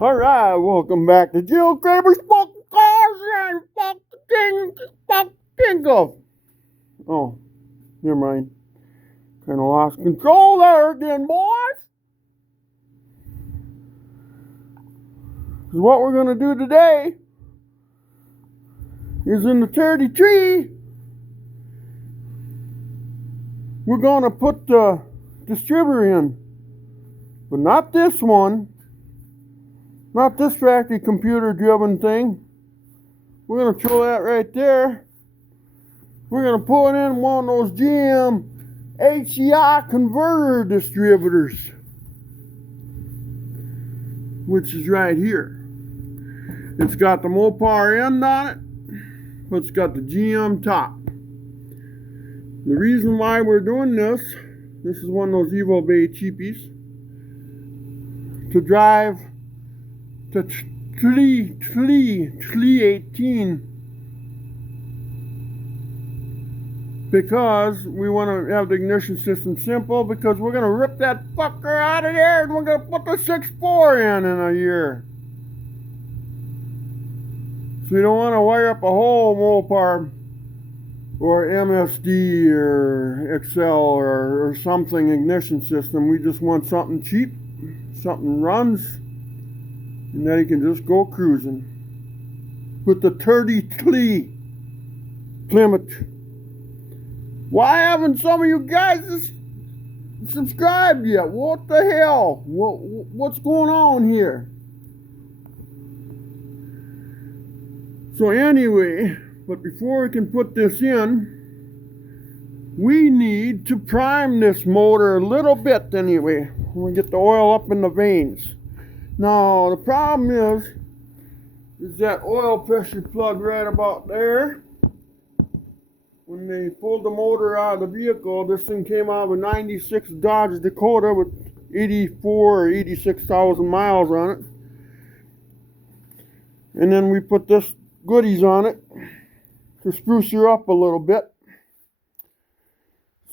Alright, welcome back to Jill Kramer's Fuck Cars and Fuck Dingo. Oh, never mind. Kinda lost control there again, boys. Because what we're gonna do today is in the 33, we're gonna put the distributor in. But not this one. Not this factory computer driven thing. We're going to throw that right there. We're going to put in one of those GM HCI converter distributors, which is right here. It's got the Mopar end on it, but it's got the GM top. The reason why we're doing this is one of those Evo Bay cheapies, to drive to 318, because we want to have the ignition system simple, because we're going to rip that fucker out of there and we're going to put the 6.4 in a year. So you don't want to wire up a whole Mopar or MSD or Excel or something ignition system. We just want something cheap, something runs, and then you can just go cruising with the 33 Plymouth. Why haven't some of you guys subscribed yet? What the hell? What's going on here? So anyway, but before we can put this in, we need to prime this motor a little bit anyway. We get the oil up in the veins. Now, the problem is that oil pressure plug right about there. When they pulled the motor out of the vehicle, this thing came out of a 96 Dodge Dakota with 84 or 86,000 miles on it. And then we put this goodies on it to spruce her up a little bit.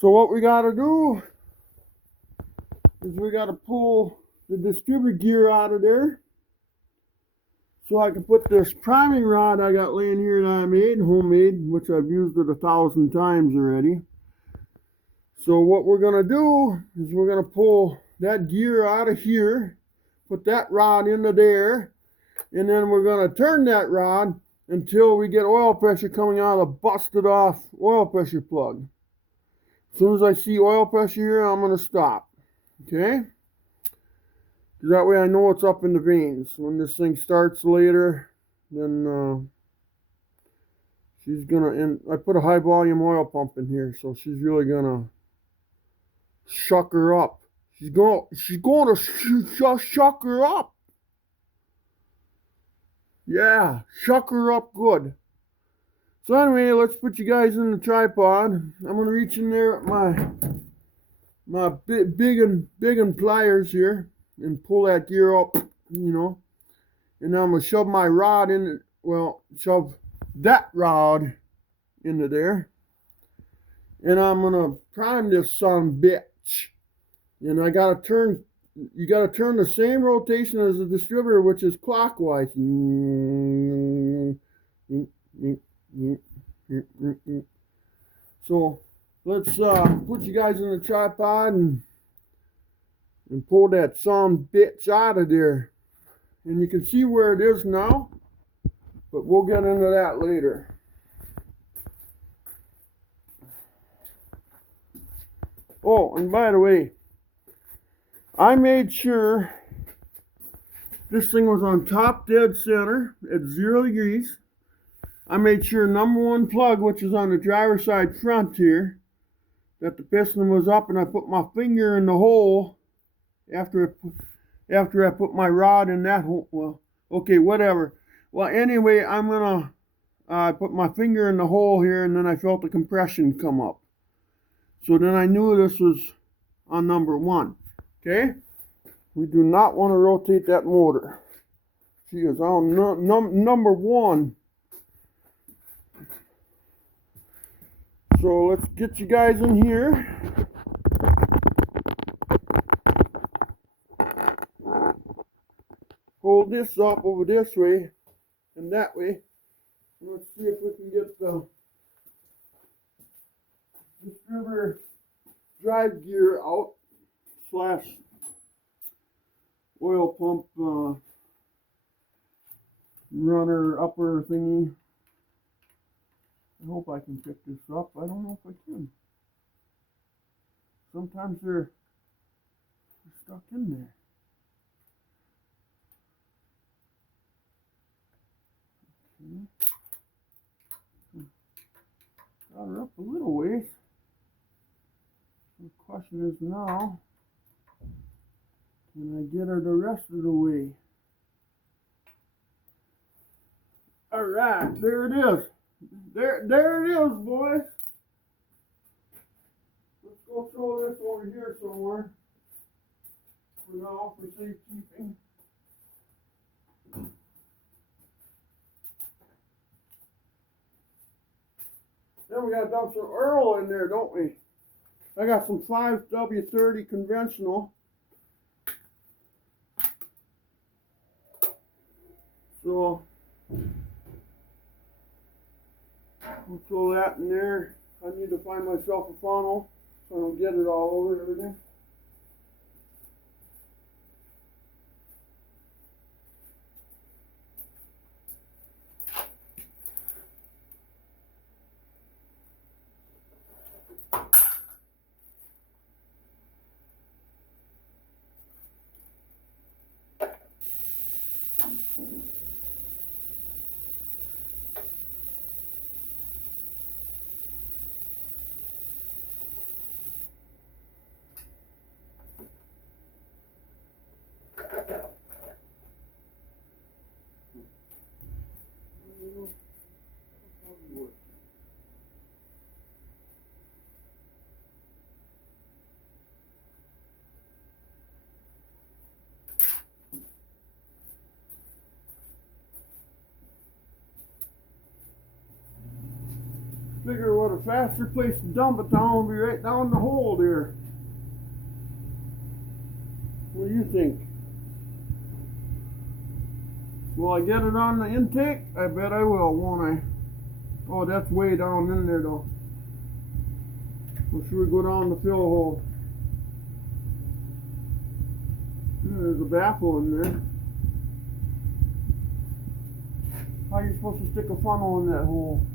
So what we got to do is we got to pull the distributor gear out of there, so I can put this priming rod I got laying here that I made, homemade, which I've used it 1,000 times already. So what we're going to do is we're going to pull that gear out of here, put that rod into there, and then we're going to turn that rod until we get oil pressure coming out of the busted off oil pressure plug. As soon as I see oil pressure here, I'm going to stop. Okay? That way I know it's up in the veins. When this thing starts later, then she's gonna, and I put a high volume oil pump in here, so she's really gonna shuck her up. She's gonna shuck her up. Yeah, shuck her up good. So anyway, let's put you guys in the tripod. I'm gonna reach in there with my big and pliers here and pull that gear up, you know, and then I'm going to shove my rod in, shove that rod into there, and I'm going to prime this son bitch, and I got to turn, you got to turn the same rotation as the distributor, which is clockwise. So let's put you guys in the tripod and pull that son bitch out of there. And you can see where it is now, but we'll get into that later. Oh, and by the way, I made sure this thing was on top dead center at 0 degrees. I made sure number 1 plug, which is on the driver's side front here, that the piston was up, and I put my finger in the hole after I put my rod in that hole. Well, okay, whatever. Well, anyway, I'm gonna put my finger in the hole here, and then I felt the compression come up. So then I knew this was on number 1. Okay? We do not want to rotate that motor. She is on number 1. So let's get you guys in here. hold this up over this way and that way. Let's see if we can get the distributor drive gear out slash oil pump runner upper thingy. I hope I can pick this up. I don't know if I can. Sometimes they're stuck in there. Okay. Got her up a little ways. The question is now, can I get her the rest of the way? Alright, there it is. There it is, boys. Let's go throw this over here somewhere. For now, for safekeeping. Then we gotta dump some oil in there, don't we? I got some 5W30 conventional. So we'll throw that in there. I need to find myself a funnel so I don't get it all over everything. Figure what a faster place to dump it down will be right down the hole there. What do you think? Will I get it on the intake? I bet I will, won't I? Oh, that's way down in there though. Well, should we go down the fill hole? There's a baffle in there. How are you supposed to stick a funnel in that hole?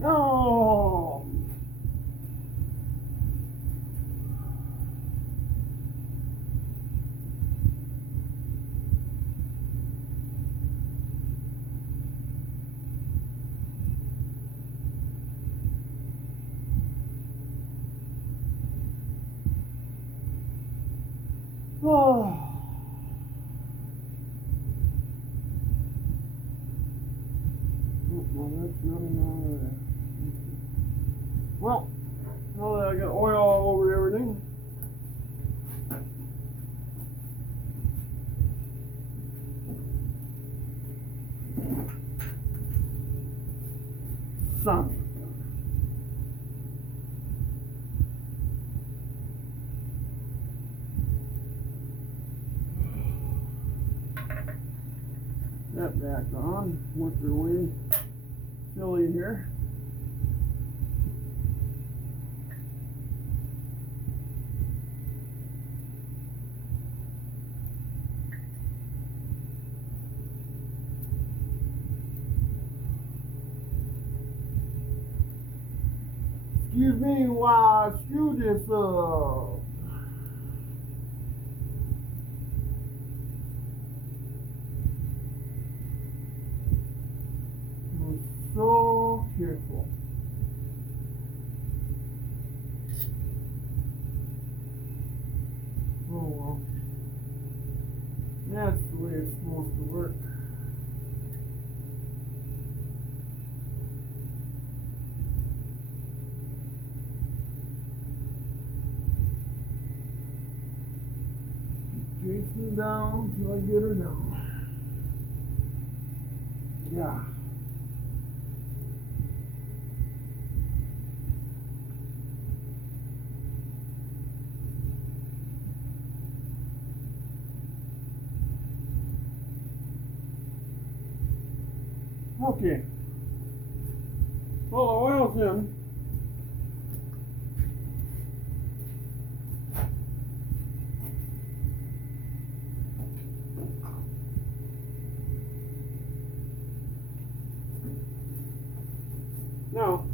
No. Oh. Well, that's nothing wrong with that. Well, now that I got oil all over everything, son. That back on, work their way silly here. excuse me while I screw this up. I'm so careful. Oh well. That's the way it's supposed to work. Chasing down till I get her down. Yeah. Okay. Well, the oil's in. Now,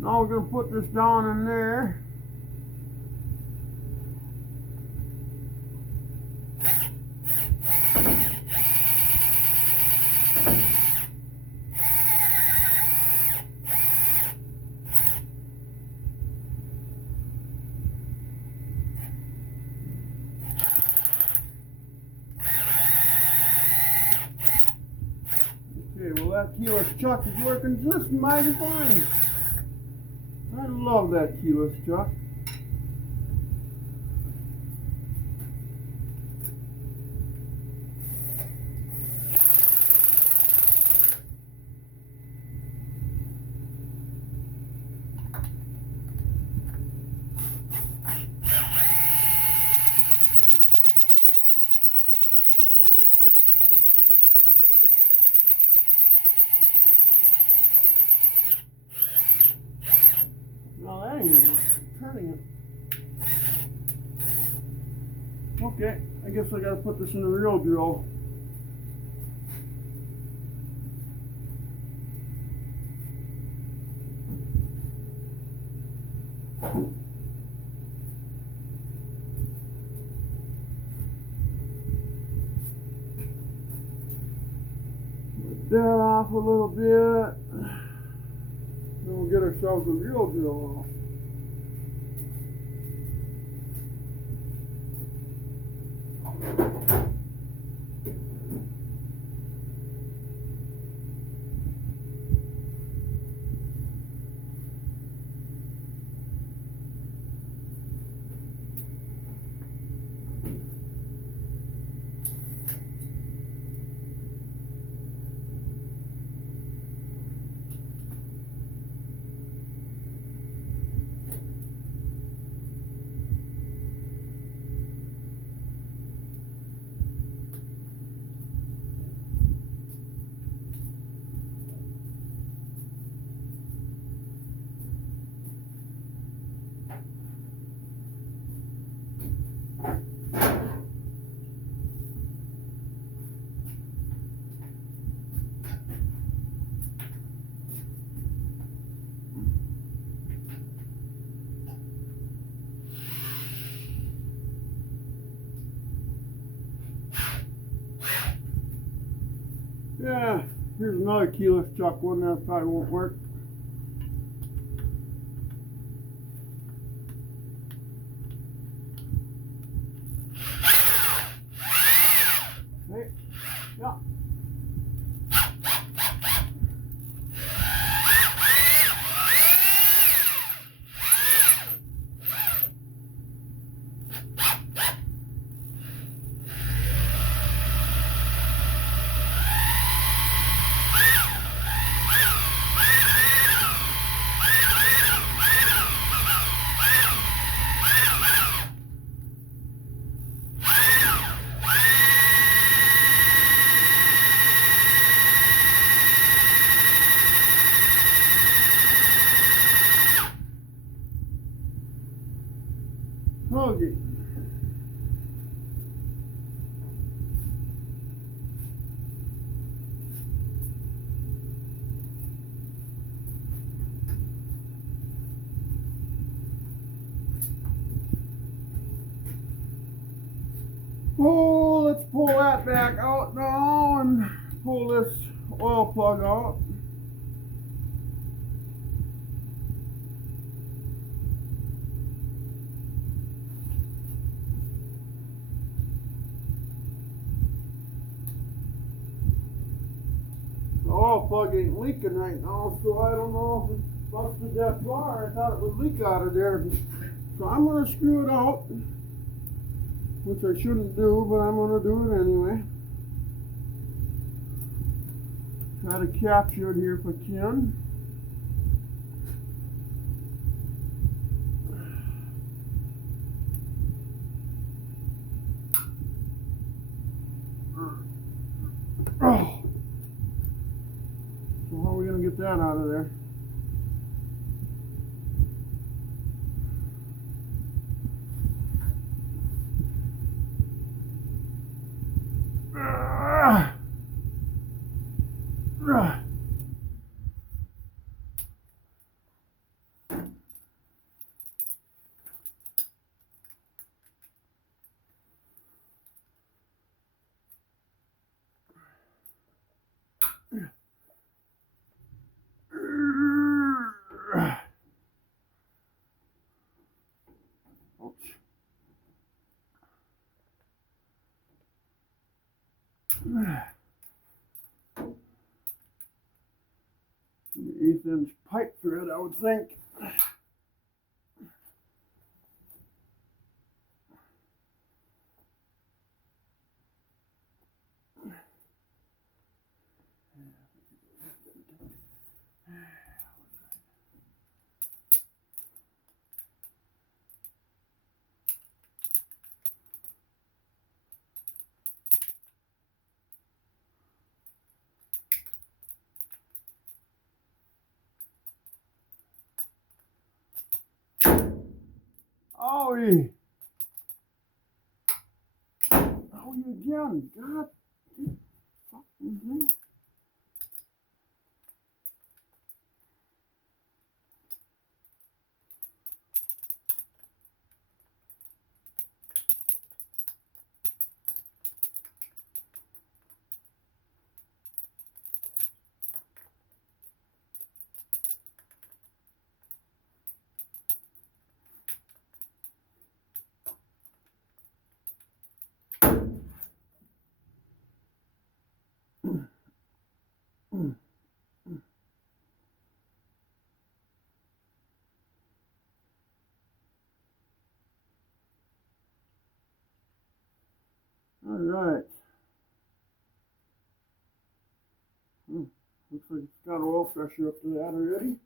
now we're going to put this down in there. Okay, well that keyless chuck is working just mighty fine. I love that keyless chuck. Now that ain't turning it. Okay, I guess I gotta put this in the real drill. Put that off a little bit. Then we'll get ourselves a real drill off. Yeah, here's another keyless chuck one that probably won't work. Hey, yeah. Oh, let's pull that back out now and pull this oil plug out. The oil plug ain't leaking right now, so I don't know if it's busted that far. I thought it would leak out of there. So I'm going to screw it out, which I shouldn't do, but I'm going to do it anyway. Try to capture it here if I can. Oh. So how are we going to get that out of there? An 1/8 inch pipe thread, I would think. Owie! Owie again! God! Fucking thing. All right. Looks like it's got oil pressure up to that already.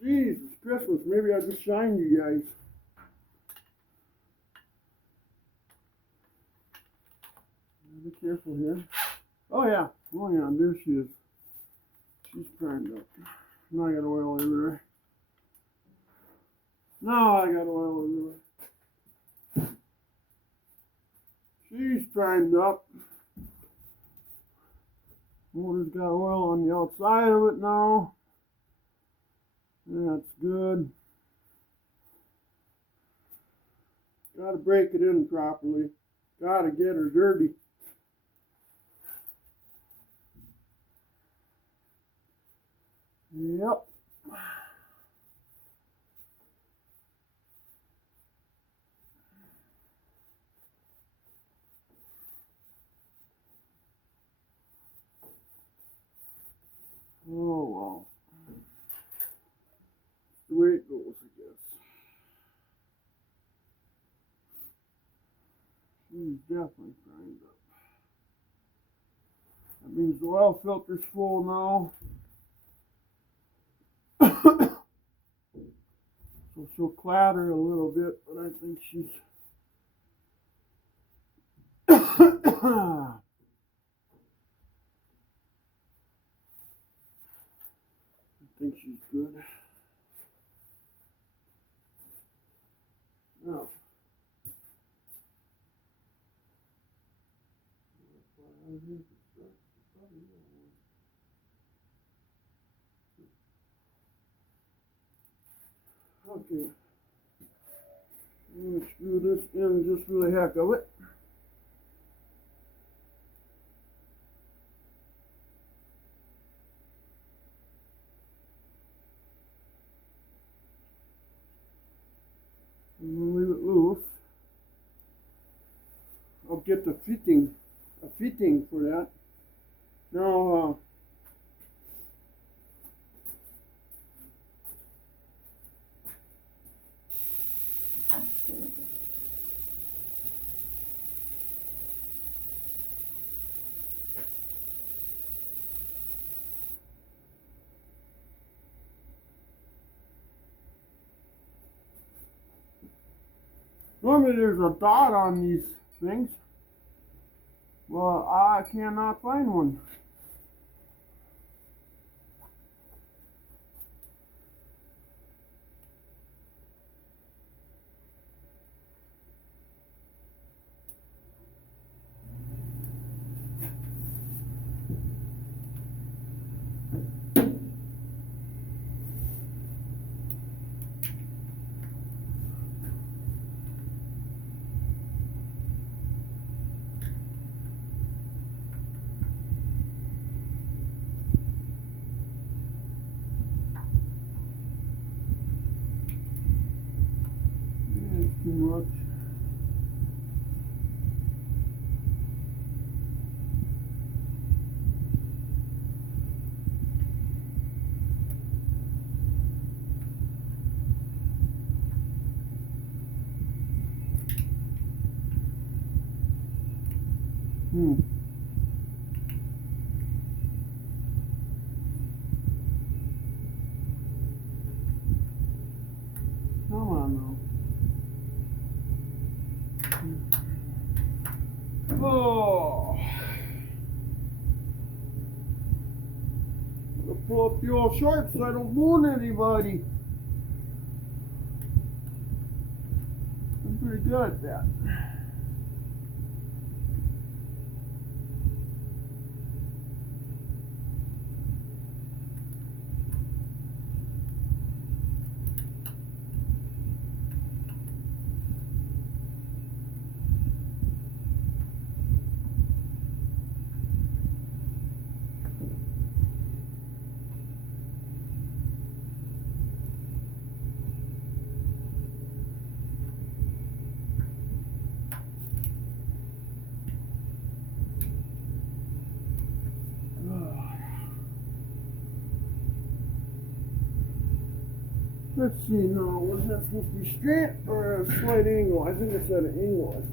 Jesus Christmas, maybe I just shined you guys. Be careful here. Oh yeah, there she is. She's primed up. Now I got oil everywhere. Now I got oil everywhere. She's primed up. Motor's got oil on the outside of it now. That's good. Gotta break it in properly. Gotta get her dirty. Yep. Oh well. The way it goes, I guess. She's definitely primed up. That means the oil filter's full now. So she'll clatter a little bit, but I think she's I think she's good. Now, Okay. I'm going to screw this in just for the heck of it. I'm going to leave it loose. I'll get the a fitting for that. Now, normally there's a dot on these things. Well, I cannot find one. It's too much. Come on now. Oh. Gotta pull up the old shorts so I don't wound anybody. I'm pretty good at that. Let's see now, was that supposed to be straight or a slight angle? I think it's at an angle.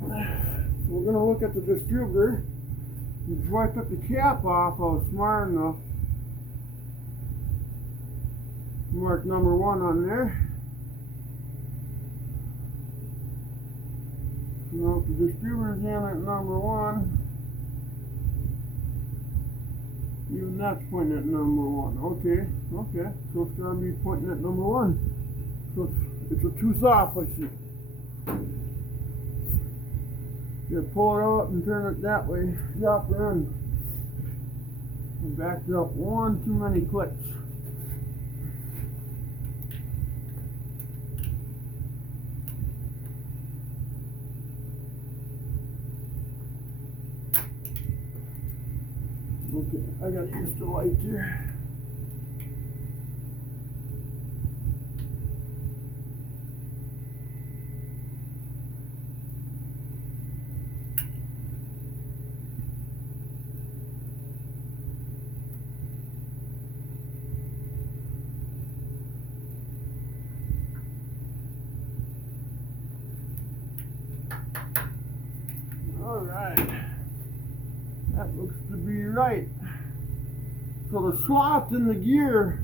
So we're going to look at the distributor. Before I took the cap off, I was smart enough to mark number 1 on there. Now if the distributor's in at number 1, even that's pointing at number 1. Okay, so it's going to be pointing at number 1. So it's a tooth off, I see. You pull it out and turn it that way, drop her in. And back it up one too many clicks. Okay, I gotta use the light here. Alright, that looks to be right. So the slot in the gear,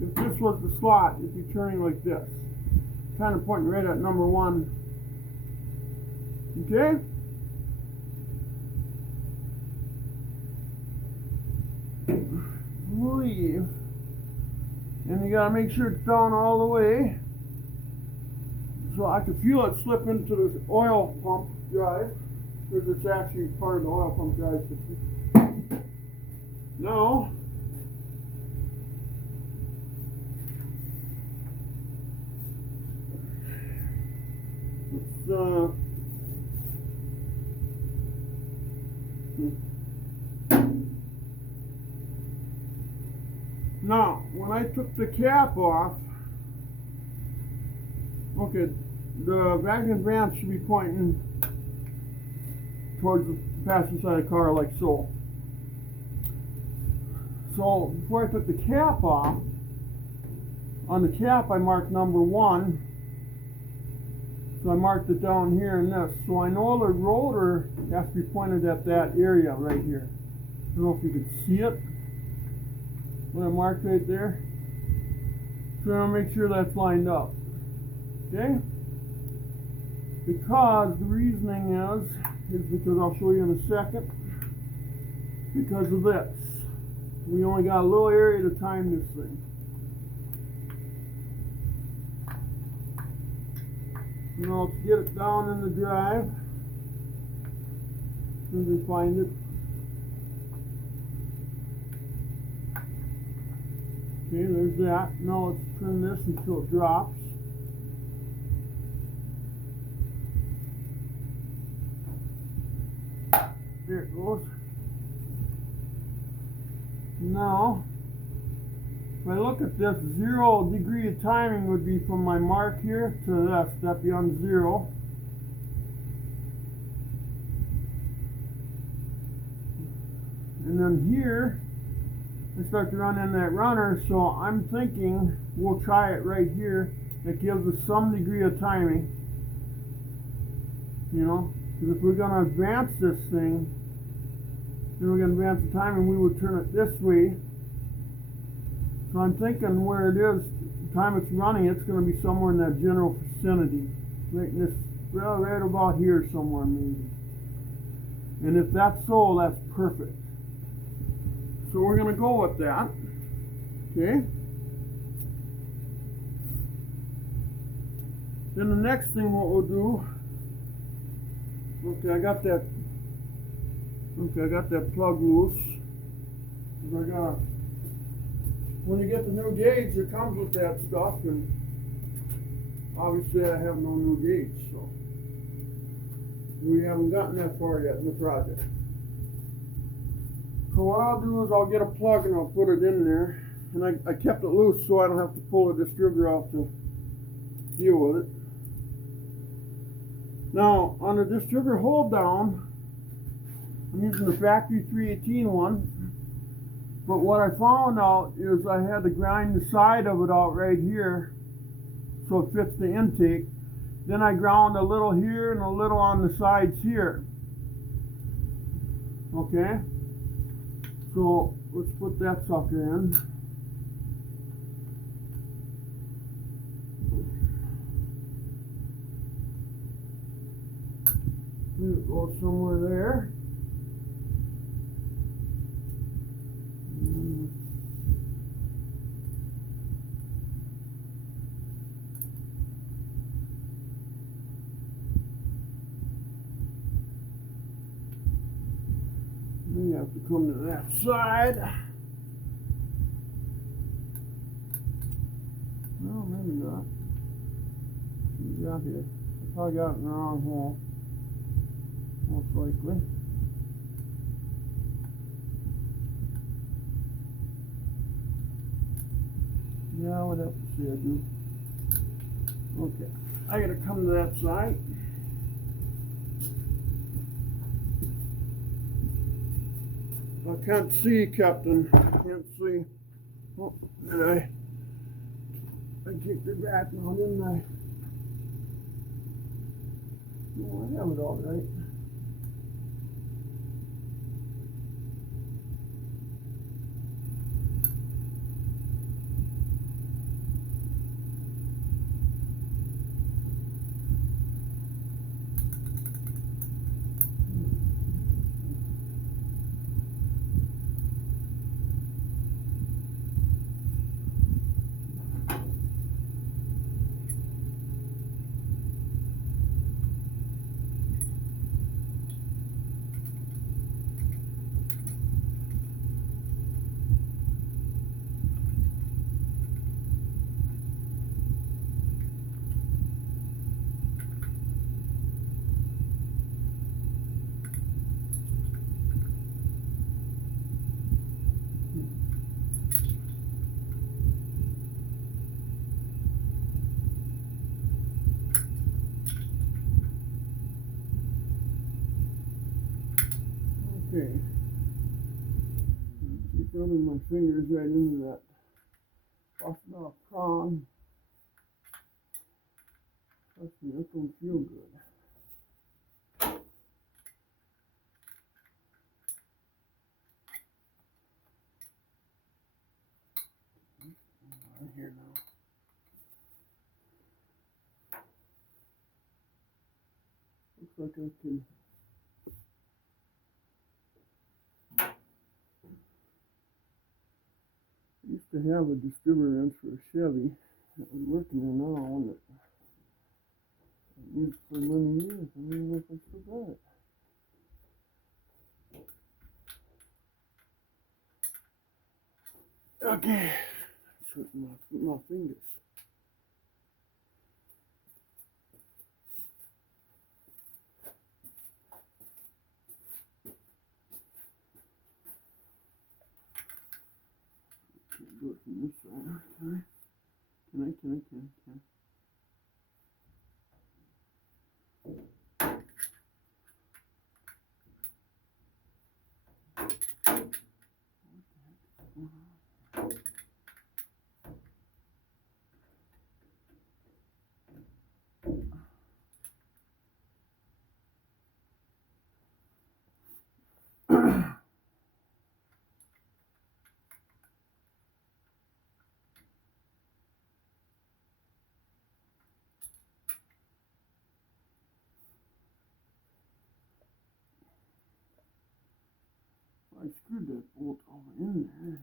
if this was the slot, it'd be turning like this. Kind of pointing right at number 1. Okay? Leave. And you gotta make sure it's down all the way. So I can feel it slip into the oil pump drive. Because it's actually part of the oil pump drive system. Now, Now, when I took the cap off, okay, the vacuum vent should be pointing towards the passenger side of the car like so. So before I took the cap off, on the cap I marked number 1. So I marked it down here in this. So I know the rotor has to be pointed at that area right here. I don't know if you can see it. What I marked right there. So I'm going to make sure that's lined up. Okay? Because the reasoning is because I'll show you in a second. Because of this. We only got a little area to time this thing. Now let's get it down in the drive. As soon as we find it. Okay, there's that. Now let's turn this until it drops. There it goes. Now, if I look at this, 0 degree of timing would be from my mark here to this. That'd be on 0. And then here, I start to run in that runner, so I'm thinking we'll try it right here. It gives us some degree of timing. You know, because if we're going to advance this thing, then we're going to advance the timing, we would turn it this way. So I'm thinking where it is, the time it's running, it's going to be somewhere in that general vicinity. Right in this, well, right about here somewhere maybe. And if that's so, that's perfect. So we're going to go with that. Okay. Then the next thing what we'll do, okay, I got that plug loose. When you get the new gauge, it comes with that stuff, and obviously I have no new gauge, so we haven't gotten that far yet in the project. So what I'll do is I'll get a plug and I'll put it in there, and I kept it loose so I don't have to pull the distributor out to deal with it. Now on the distributor hold down, I'm using the factory 318 one, but what I found out is I had to grind the side of it out right here so it fits the intake. Then I ground a little here and a little on the sides here. Okay, so let's put that sucker in. It goes somewhere there. We have to come to that side. Well, maybe not. What we got here? I probably got it in the wrong hole. Most likely. Yeah, I would have to say I do. Okay. I gotta come to that side. I can't see, Captain. I can't see. Oh, did I kicked it back now, didn't I? No, I have it all right. Okay. Keep running my fingers right into that busting off prong. Trust me, that don't feel good. Right here now. Looks like I can. I used to have a distributor wrench for a Chevy that was working there now, and it I used for many years. I don't even know if I still got it. Okay, it's hurting my fingers. Can't do it from this side, can I? Can I? I screwed that bolt over in there.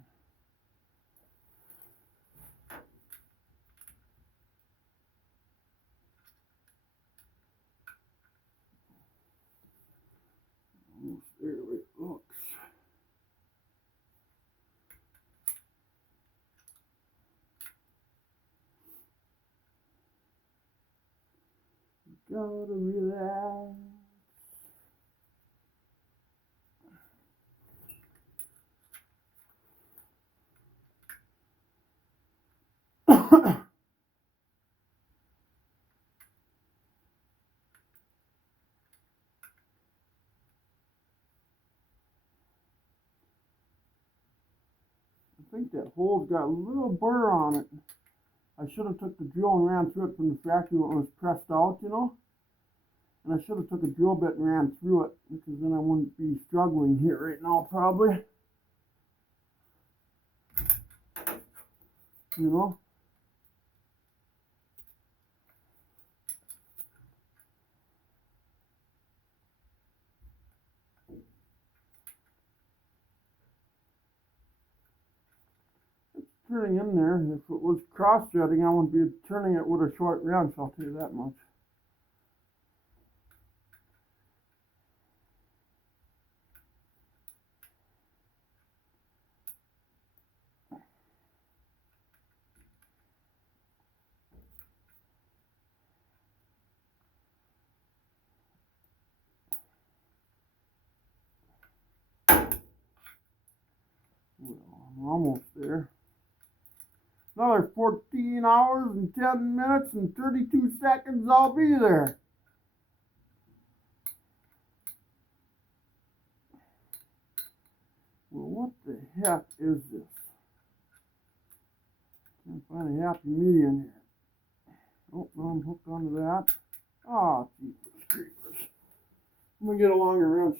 Almost there the way it looks. Gotta relax. I think that hole's got a little burr on it. I should have took the drill and ran through it from the factory when it was pressed out, you know. And I should have took a drill bit and ran through it, because then I wouldn't be struggling here right now, probably. You know. Turning in there, if it was cross-threading, I wouldn't be turning it with a short wrench, I'll tell you that much. Well, I'm almost there. Another 14 hours and 10 minutes and 32 seconds, I'll be there. Well, what the heck is this? Can't find a happy medium here. Oh, no, I'm hooked onto that. Ah, jeepers creepers. I'm gonna get a longer wrench.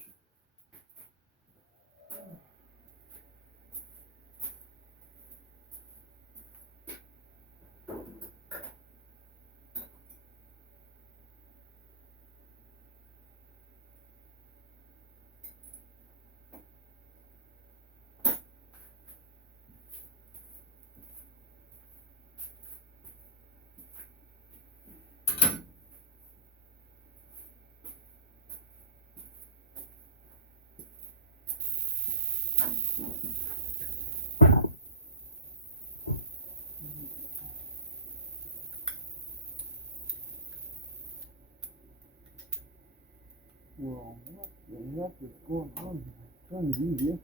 Well, what the heck is going on here? Turn it easy.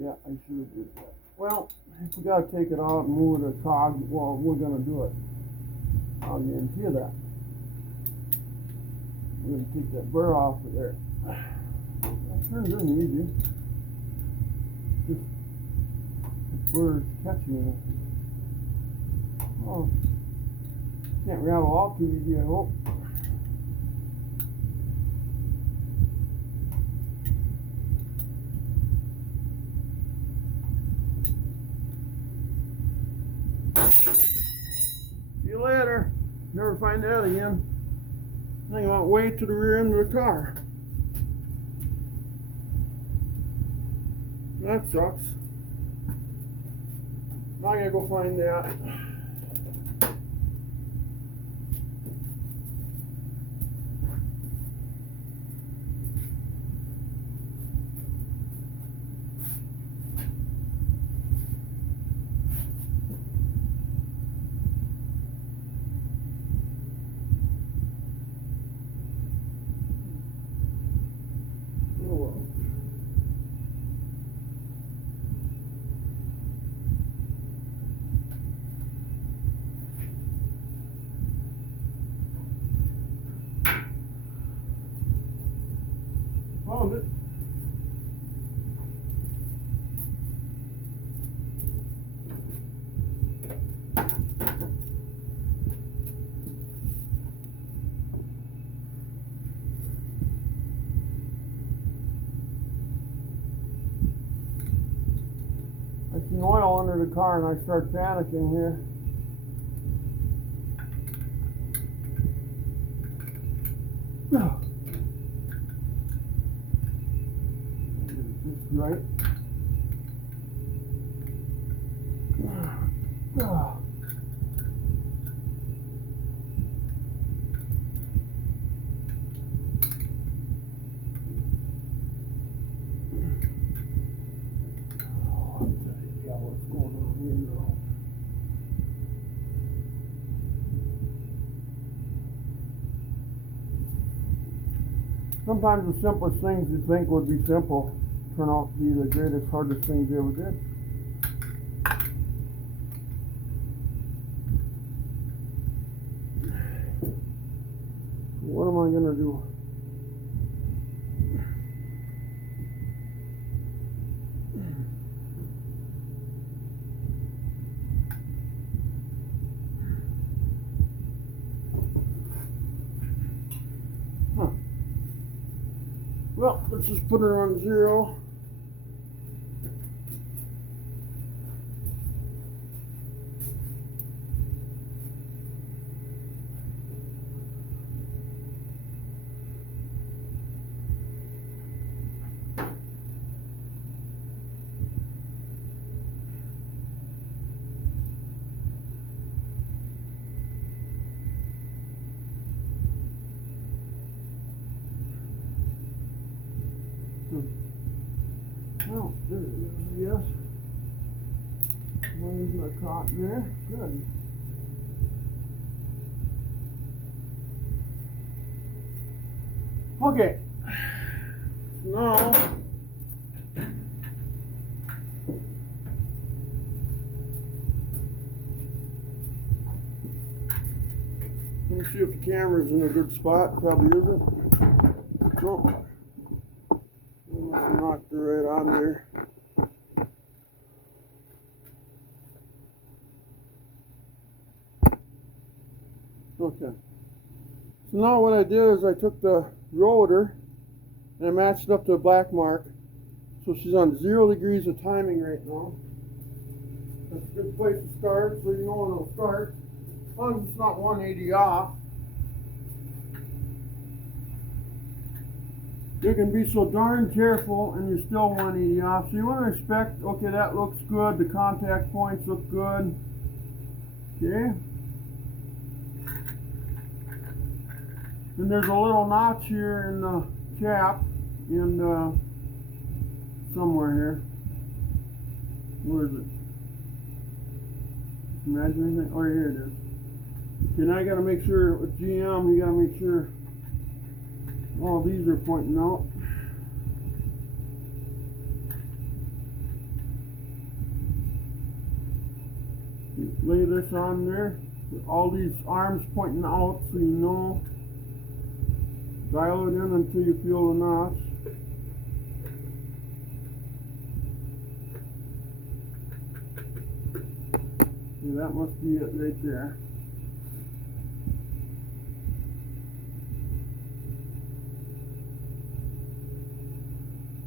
Yeah, I should have did that. Well, if we gotta take it out and move the cog, well, we're gonna do it. I'll guarantee you that. We're gonna take that burr off of there. That turns in easy. Just the burr's catching it. Oh, can't rattle off too easy, I hope. See you later. Never find that again. I think I went way to the rear end of the car. That sucks. Now I gotta go find that. Oh well. Found it. I seen oil under the car and I start panicking here. Oh. Get it just right. Oh. What's going on here now? Sometimes the simplest things you think would be simple turn out to be the greatest, hardest things you ever did. What am I gonna do? Well, let's just put her on 0. Well, there it is, I guess. One's my caught there. Good. Okay. Now, let me see if the camera's in a good spot. Probably isn't. No. Knocked her right on there. Okay. So now what I did is I took the rotor and I matched it up to a black mark. So she's on 0 degrees of timing right now. That's a good place to start, so you know when it'll start. As long as it's not 180 off. You can be so darn careful and you're still 180 off. So you want to expect, okay, that looks good. The contact points look good. Okay. And there's a little notch here in the cap in somewhere here. Where is it? Imagine anything? Oh, here it is. Okay, now I got to make sure with GM, you got to make sure all these are pointing out. Lay this on there with all these arms pointing out so you know. Dial it in until you feel the knots. Yeah, that must be it right there.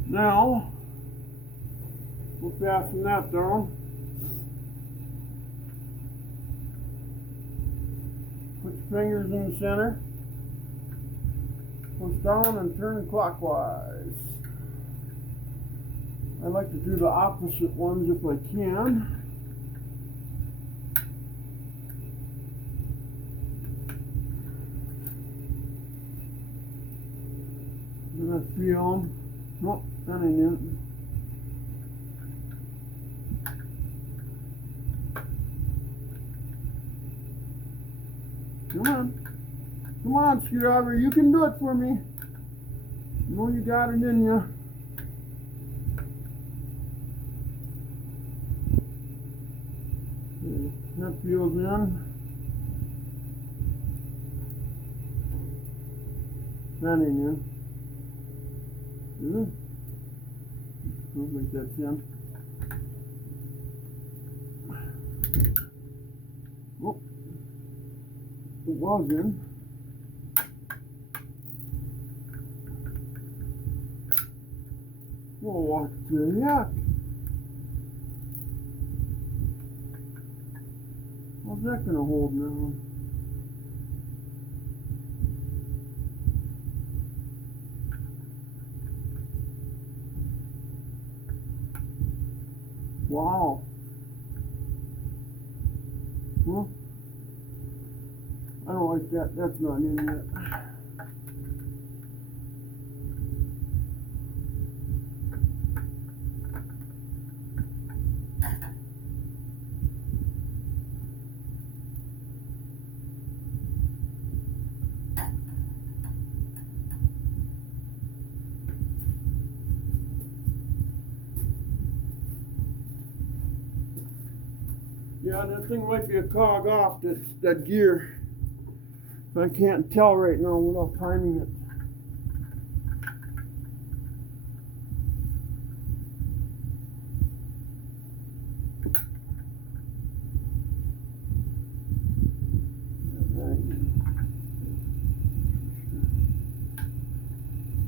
Now, we'll fasten that down. Put your fingers in the center. Push down and turn clockwise. I like to do the opposite ones if I can. Then I feel them. Nope, that ain't it. Come on. Come on, screwdriver, you can do it for me. You know you got it in you. Okay, that feels in. That ain't in. Is it? Looks like that's in. Oh, it was in. Well, what the heck? How's that gonna hold now? Wow. Well, I don't like that. That's not in yet. Yeah, that thing might be a cog off that gear. But I can't tell right now without timing it.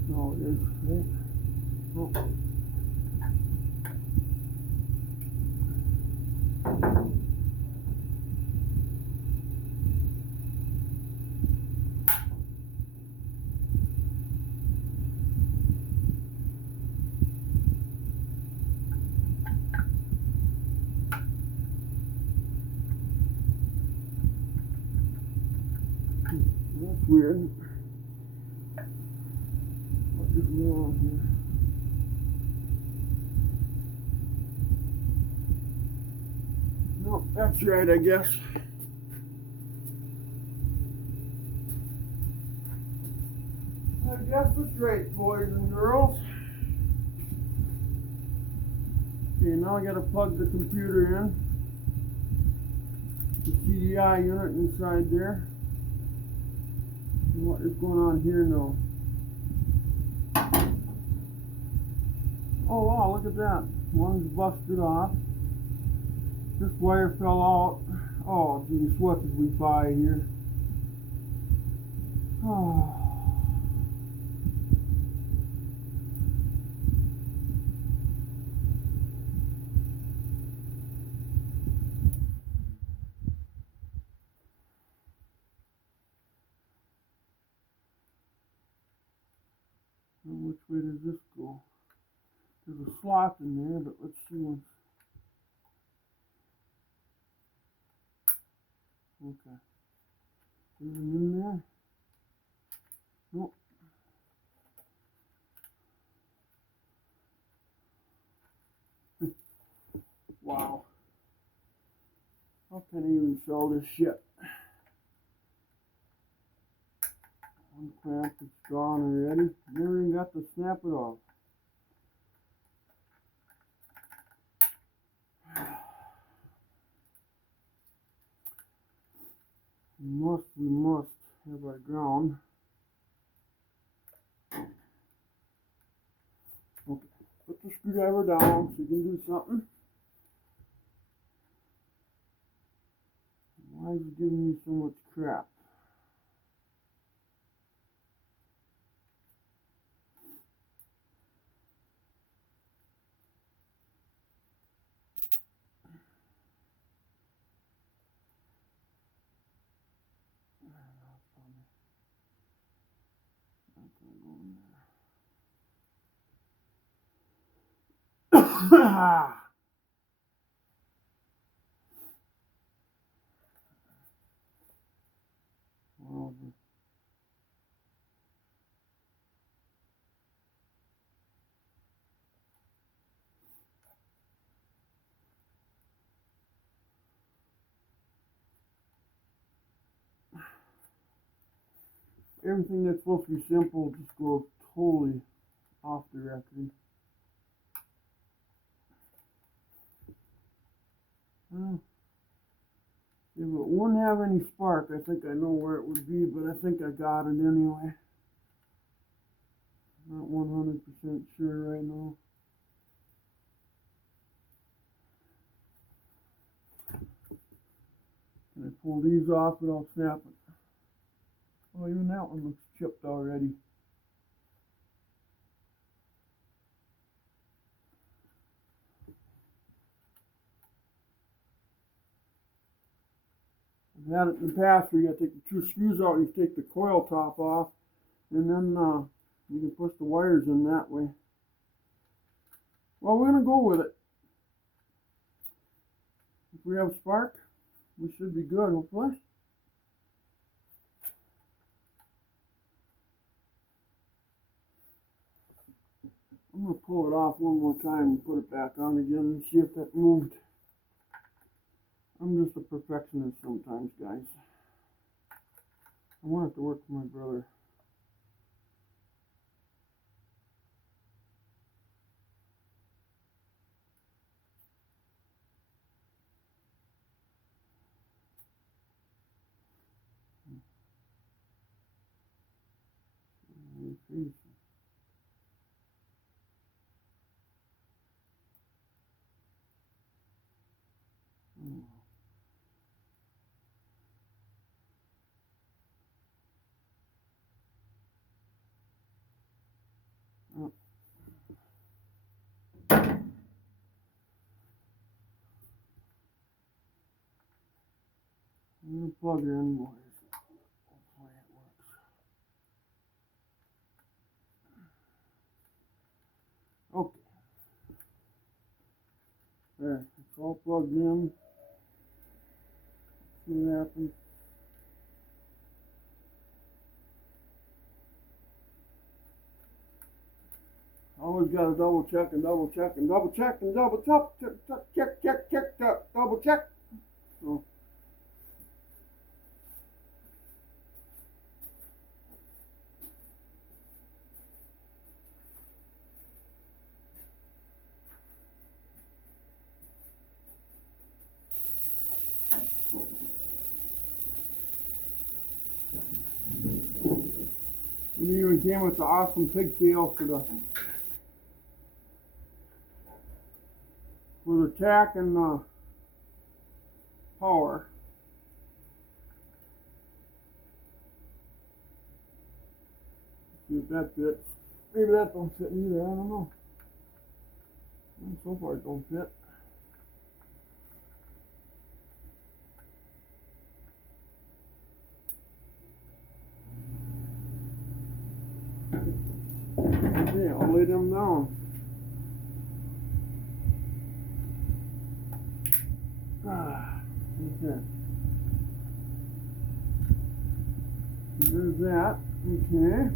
No, it is. Right? Oh. That's weird. What is wrong here? No, that's right, I guess. I guess it's right, boys and girls. Okay, now I gotta plug the computer in. The CDI unit inside there. And what is going on here now? Oh wow, look at that. One's busted off. This wire fell out. Oh geez, what did we buy here? Oh. Now which way does this go? There's a slot in there, but let's see one. Okay. Anything in there? Nope. Wow. How can I even sell this shit? One clamp is gone already. Never even got to snap it off. We must have our ground. Okay, put the screwdriver down so you can do something. Why is it giving me so much crap? Well, everything that's supposed to be simple just goes totally off the record. Well, if it wouldn't have any spark, I think I know where it would be, but I think I got it anyway. Not 100% sure right now. Can I pull these off without snapping? Oh, even that one looks chipped already. I've had it in the past where you gotta take the two screws out and you take the coil top off, and then you can push the wires in that way. Well, we're gonna go with it. If we have spark, we should be good, hopefully. I'm going to pull it off one more time and put it back on again and see if that moved. I'm just a perfectionist sometimes, guys. I want it to work for my brother. Oh. I'm going to plug her in more. Hopefully it works. Okay. There, it's all plugged in. See what happens. Always got to double check and double check and double check and double check, double check. So, it even came with the awesome pigtail for the tack and the power. See if that fits. Maybe that don't fit either, I don't know. Well, so far it don't fit. Okay, I'll lay them down. Okay. There's that. Okay.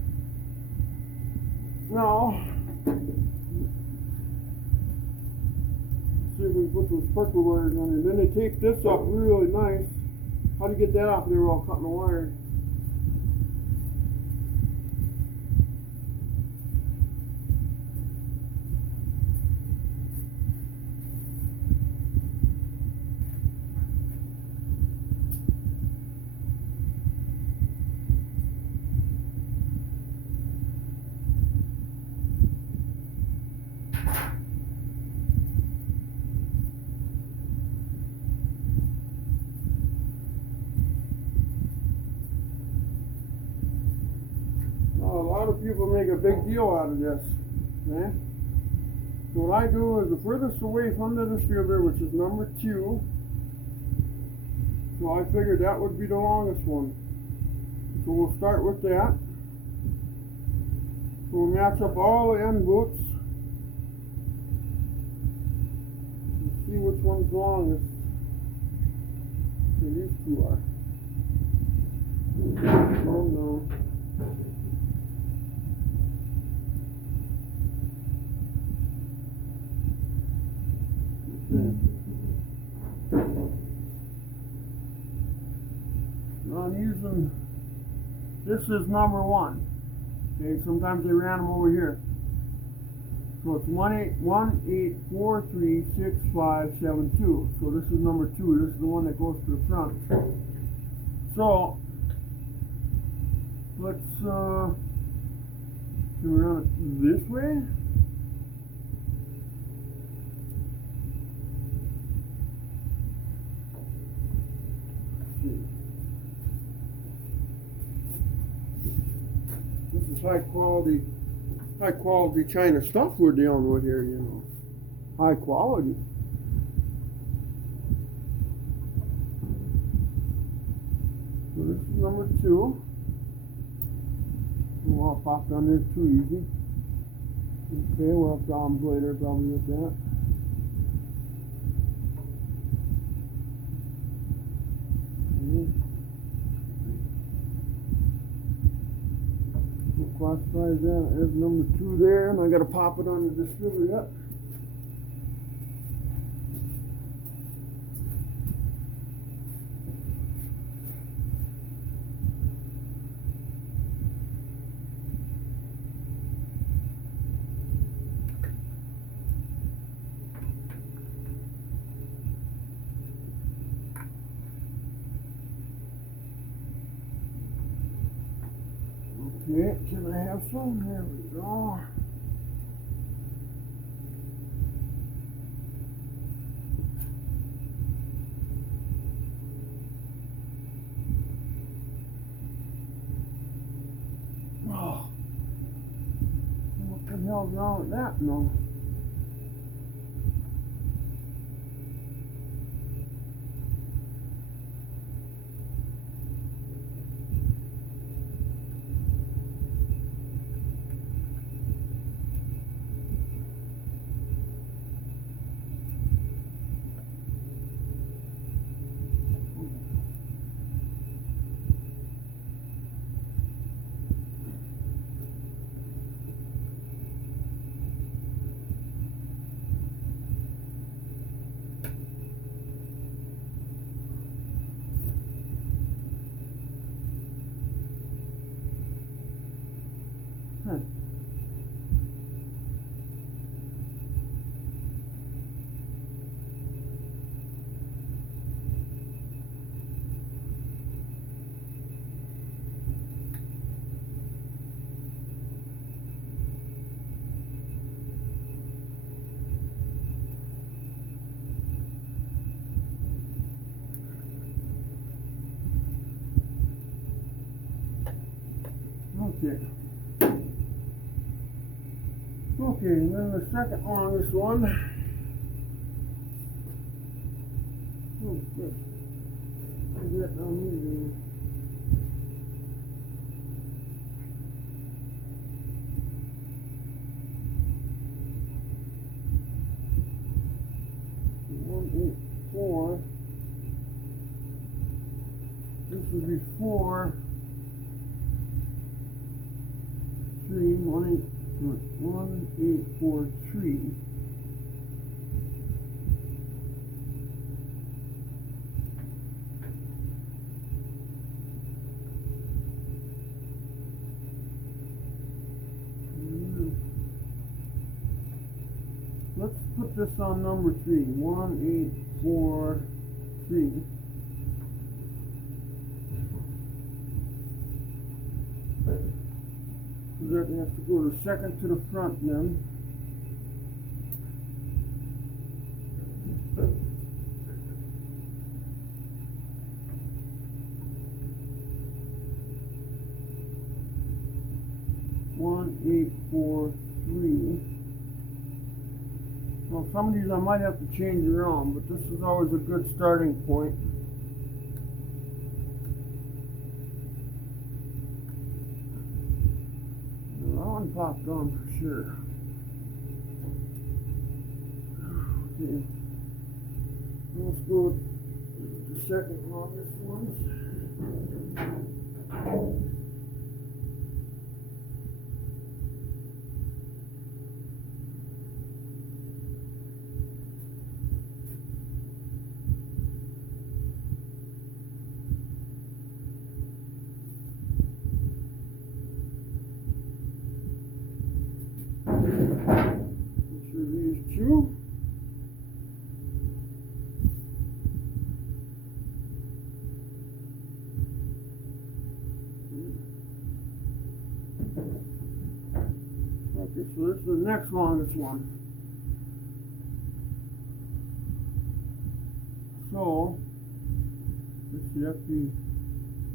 Now, see if we can put those sparkler wires on there. Then they tape this up really nice. How do you get that off there while cutting the wire? lot of people make a big deal out of this. Okay? So what I do is the furthest away from the distributor, which is number 2. So I figured that would be the longest one. So we'll start with that. So we'll match up all the end boots and see which one's longest. Okay, these 2 are. Oh no. Okay. Now I'm using, this is number 1. Okay, sometimes they ran them over here. So it's 1-8-1-8-4-3-6-5-7-2. So this is number 2. This is the one that goes to the front. So let's can we run it this way? Let's see. This is high quality China stuff we're dealing with here, you know. High quality. So this is number 2. Well, I'll pop down there too easy. Okay, we'll have problems later probably with that. We'll classify that as number 2 there, and I gotta pop it on the distributor. Okay, can I have some? There we go. Oh, what the hell's wrong with that? No. Okay. Okay, and then the second longest one. Oh, good. Where's that down here? Four. This would be 4. 3, 1, 8, 4, 3. Let's put this on number 3. 1, 8, 4, 3. That has to go to second to the front then. 1843. Well, some of these I might have to change around, but this is always a good starting point. That one popped on for sure. Okay. Let's go with the second longest ones. Make sure these two. Okay, so this is the next longest one. So, let's see, that'd be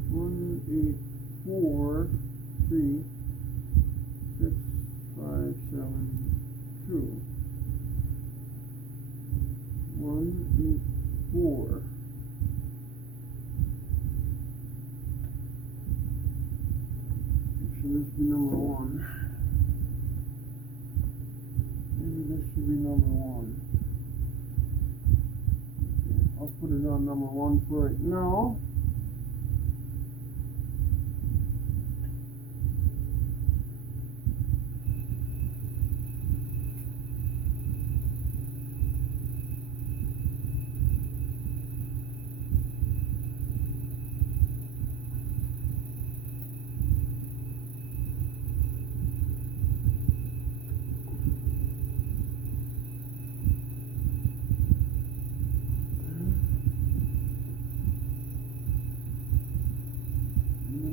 1843, 6572. 184. Should this be number one? Maybe this should be number one. Okay, I'll put it on number one for right now.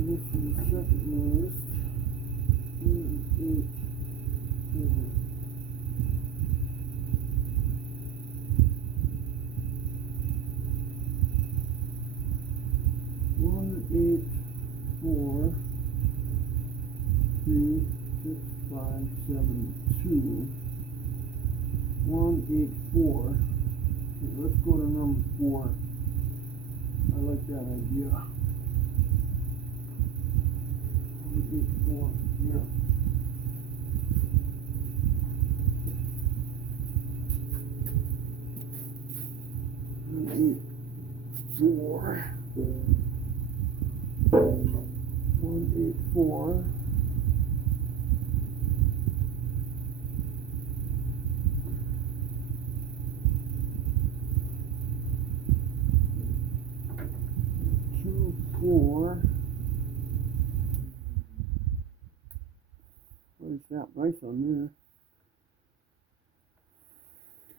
This is the second lowest. 184. 184, 36572. 184. Okay, let's go to number 4. I like that idea. 184. Yeah. Eight, 4. 184. 4. What is that nice on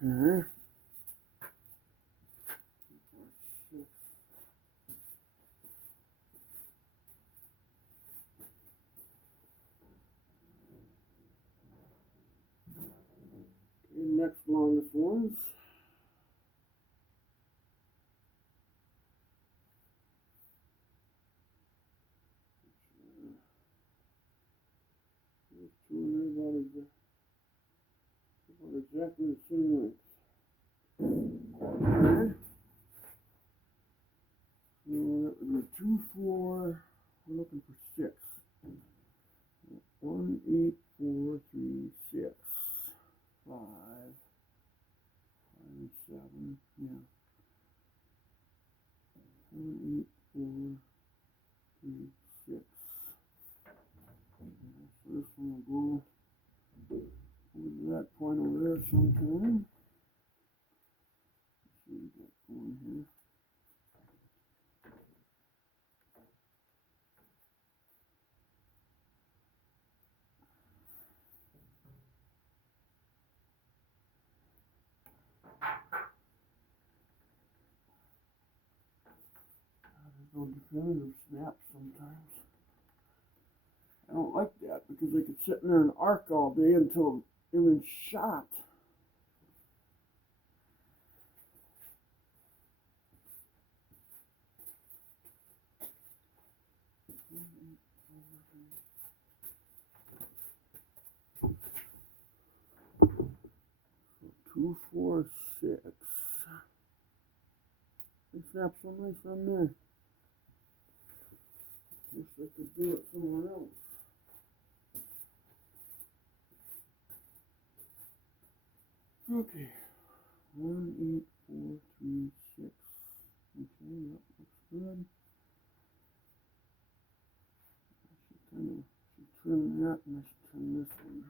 there? Okay. 6. Okay, next longest ones. Two and they're about exactly the same length. Okay. So that would be 2, 4. We're looking for 6. 1, 8, 4, 3, 6. 5, 7. Yeah. 1, 8, 4, 3, 6. So this one will go over to that point over there sometime. Let's see what we got going here. There's no definitive snap sometimes. I don't like that because they could sit in there and arc all day until everything's shot. 2, 4, 6. They snap so nice on there. Wish I could do it somewhere else. Okay. 1, 8, 4, 3, 6. Okay, that looks good. I should turn that and I should turn this one.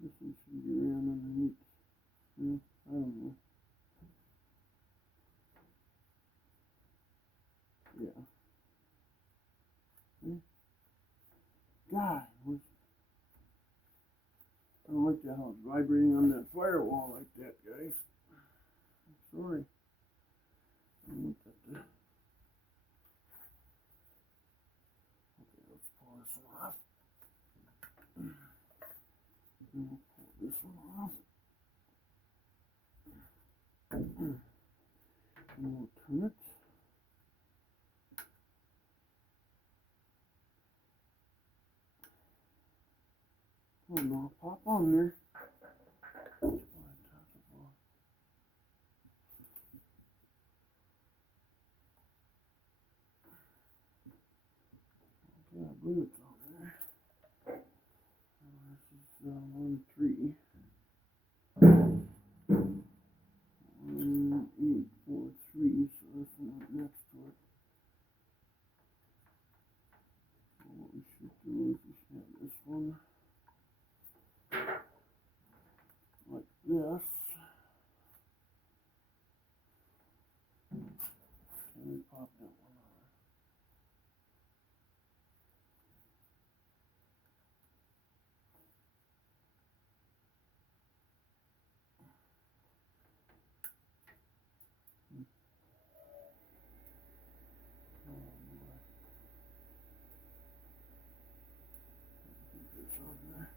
This one should be around underneath. Yeah, I don't know. Yeah. See? God, I don't like that how it's vibrating on that firewall like that, guys. I'm sorry. I don't want that to... Okay, let's pull this one off. And we'll pull this one off. And we'll turn it. Oh no, pop on there. Okay, I believe it's on there. This is 1, 3. 1, 8, 4, 3. So this one right next to it. So what we should do is we should have this one like this. Can we pop that one on? Oh boy. It's on there.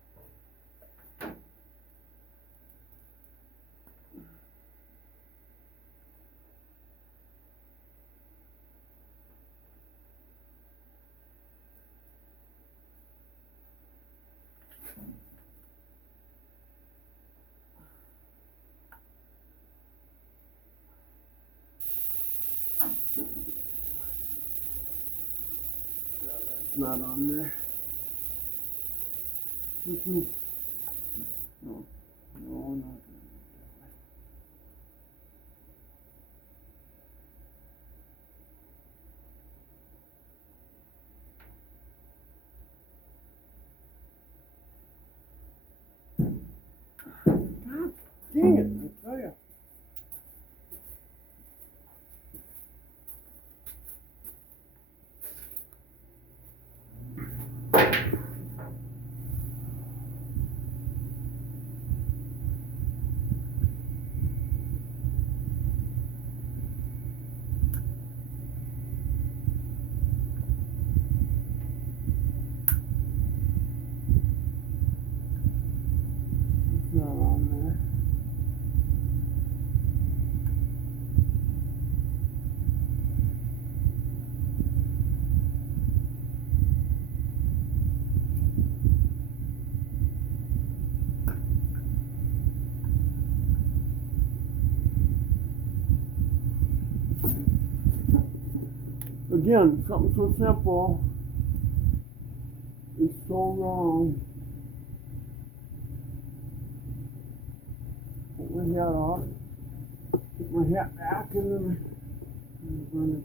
That's not on there. No, no, we're not gonna do it that way. God dang it, I tell you. It's not on there. Again, something so simple is so wrong. Take my hat off, put my hat back, and then I'm going to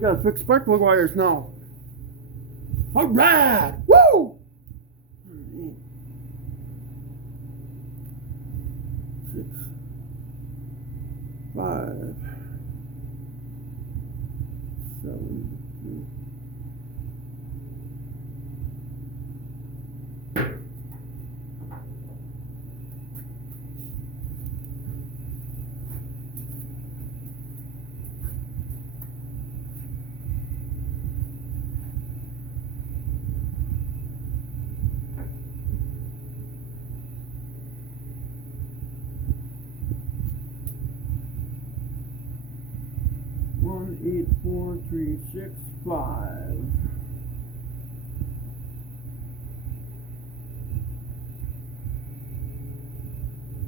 We gotta fix spark plug wires now. Alright! Woo! 6, 5, 7, 8. One, 8, 4, 3, 6, 5.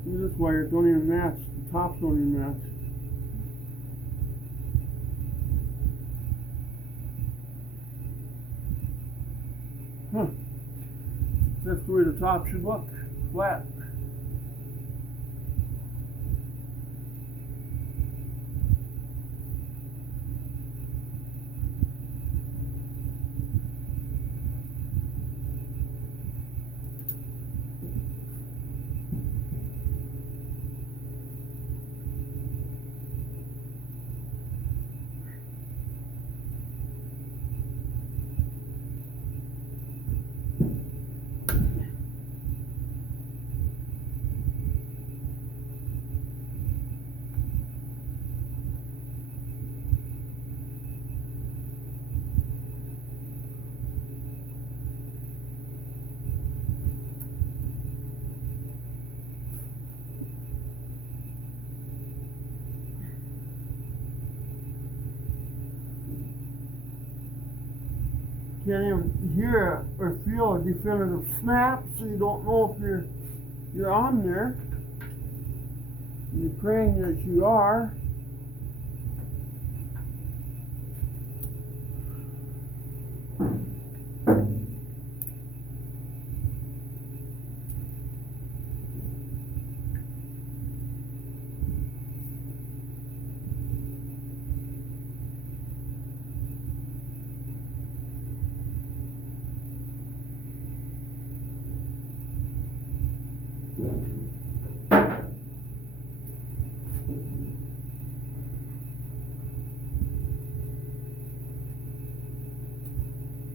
This wire don't even match. The tops don't even match. Huh. That's the way the top should look. Flat. Can't even hear or feel a definitive snap, so you don't know if you're on there. You're praying that you are.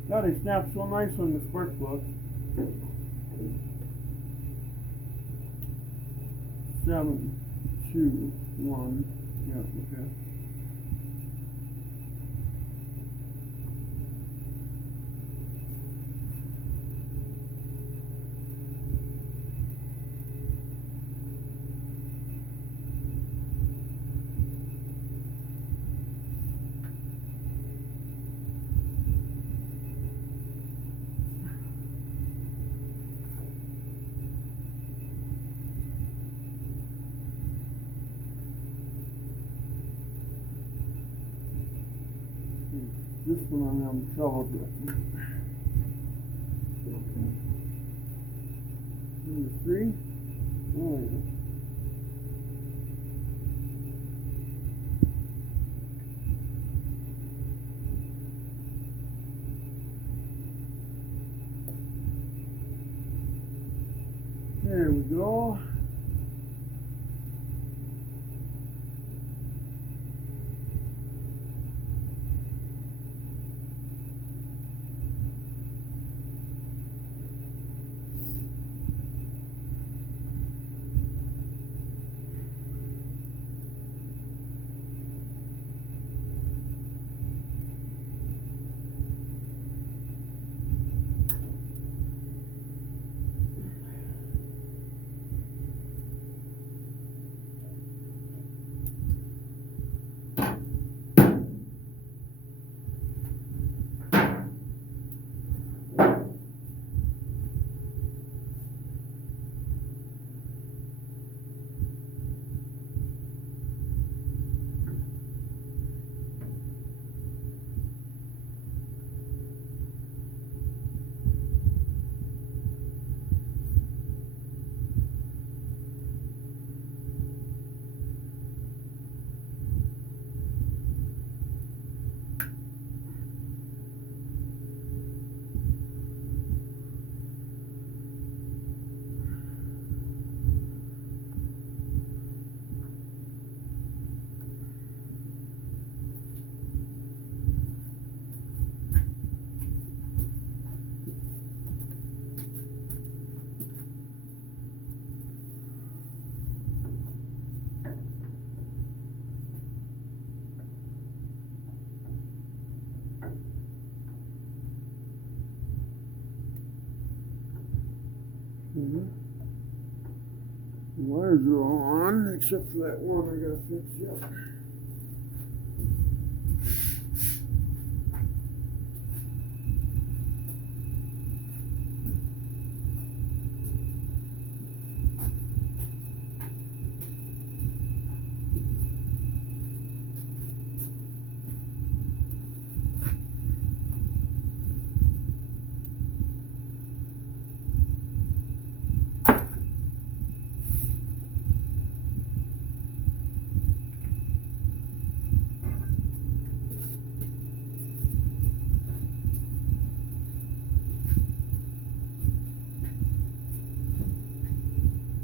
God, they snap so nice on the spark plug. 7, 2, 1. Yeah, okay. This one I'm having trouble with. Number 3. Oh, yeah. There we go. The wires are all on, except for that one I gotta fix. Yep.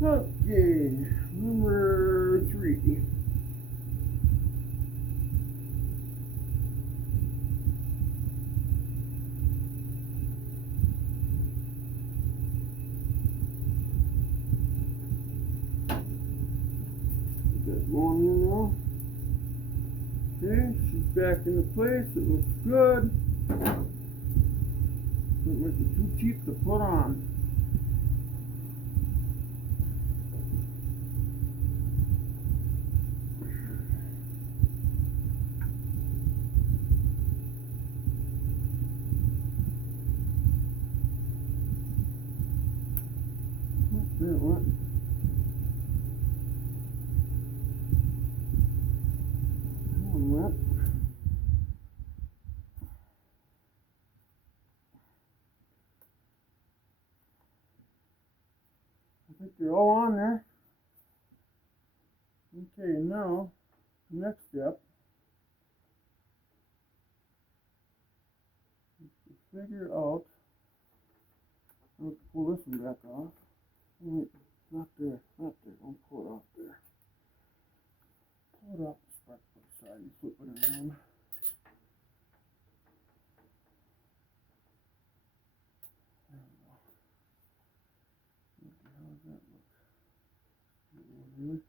Okay, number 3. Got going here now. Okay, she's back into place. It looks good. Doesn't make it too cheap to put on. Oh, there it went. That one went. I think they're all on there. Okay, now, next step is to figure out how to pull this one back off. Wait, not there, not there, don't pull it off there. Pull it off the spark plug side and flip it around. There we go. Okay, how does that look? Really?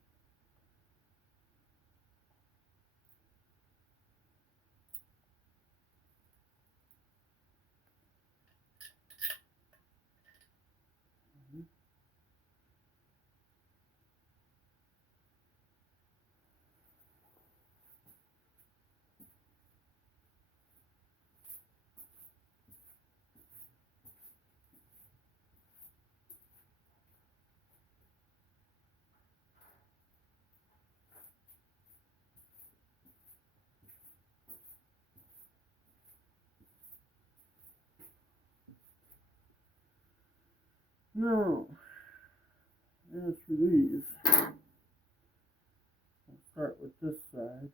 Now, as for these, I'll start with this side.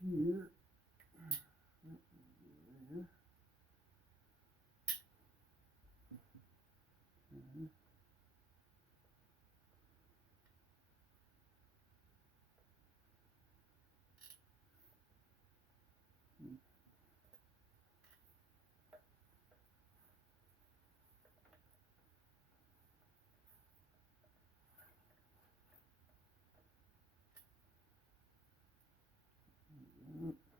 Here. There. Okay.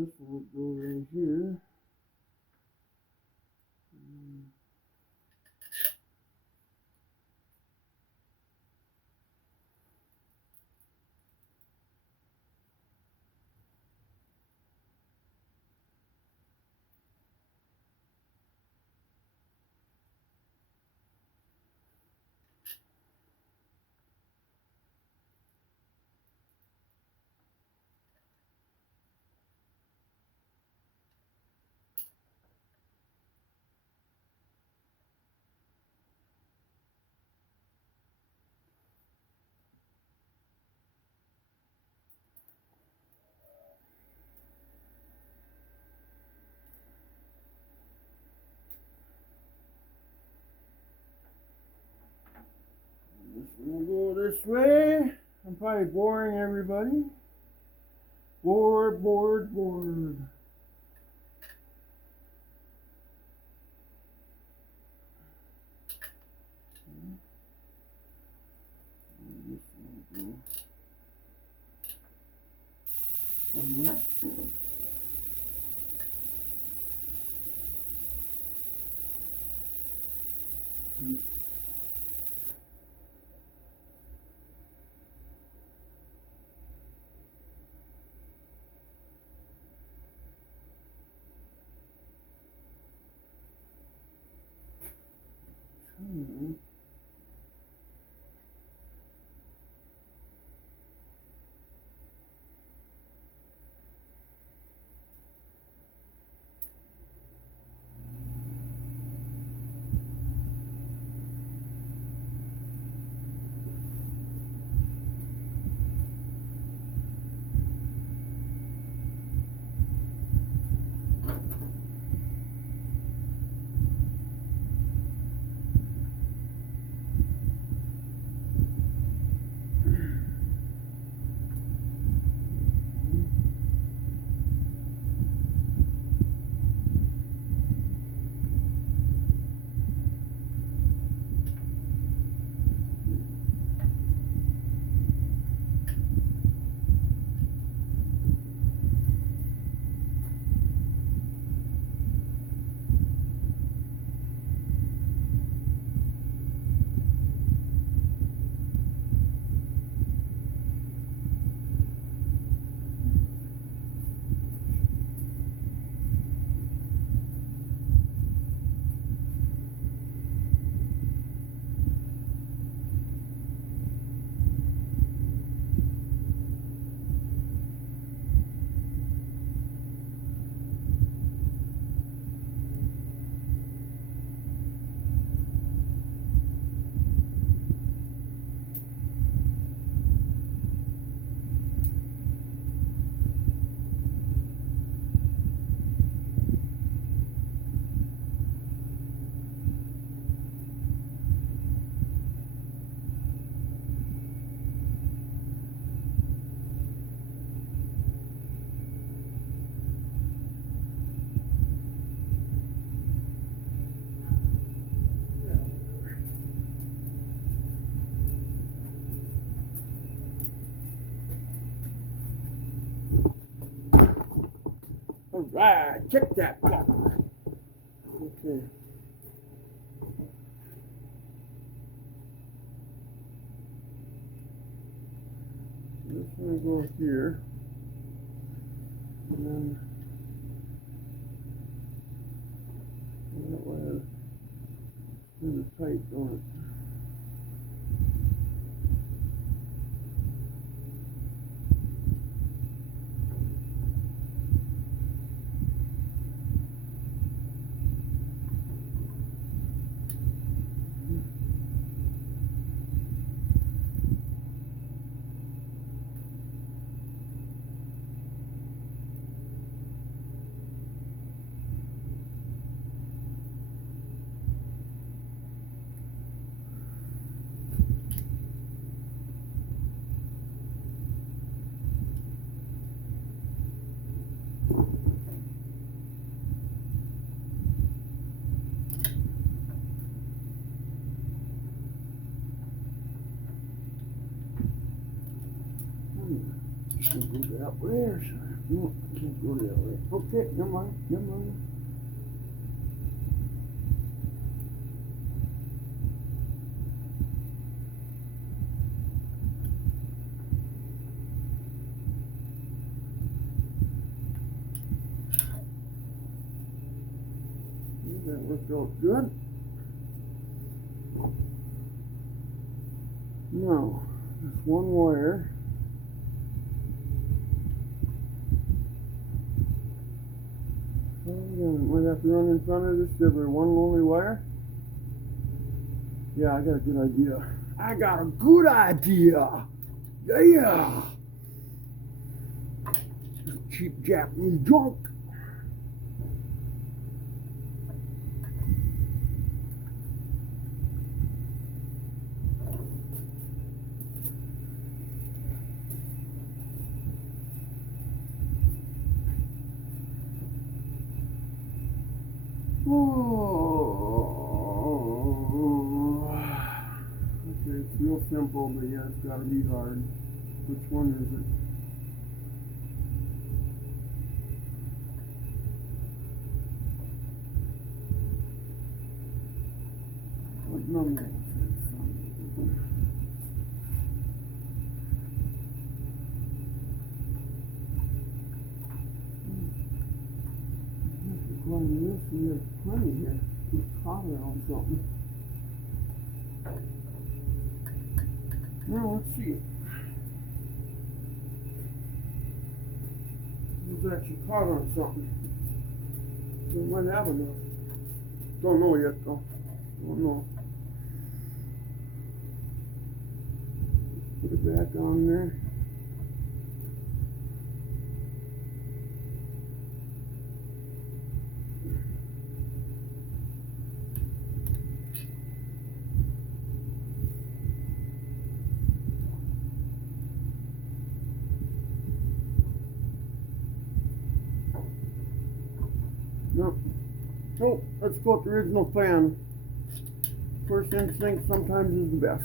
this won't go right here. This will go this way. I'm probably boring everybody. Bored. This will go somewhere. Alright, check that block. Okay. This one go here. And then that way it's tight on it. We'll go that way or something. No, I can't go that way. Okay, never mind, never mind. That worked out good. Now, just one wire. So again, might have to run in front of this distributor. One lonely wire. Yeah, I got a good idea. I got a good idea. Yeah. Cheap Japanese junk. Oh. Okay, it's real simple, but yeah, it's got to be hard. Which one is it? What number is it? According to this, we have plenty here. Just collar on something. Now, let's see. It's actually caught on something. So it might have enough. Don't know yet, though. Don't know. Put it back on there. No. Oh, let's go with the original plan. First instinct sometimes is the best.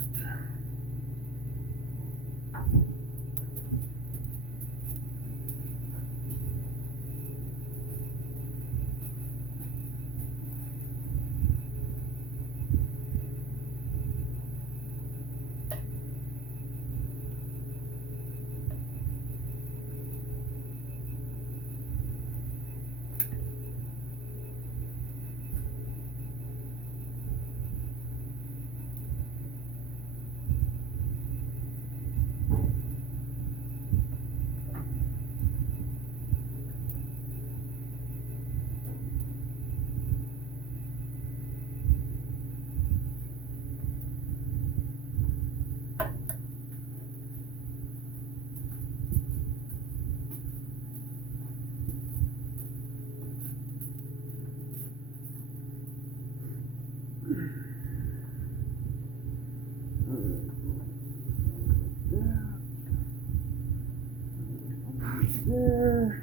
There.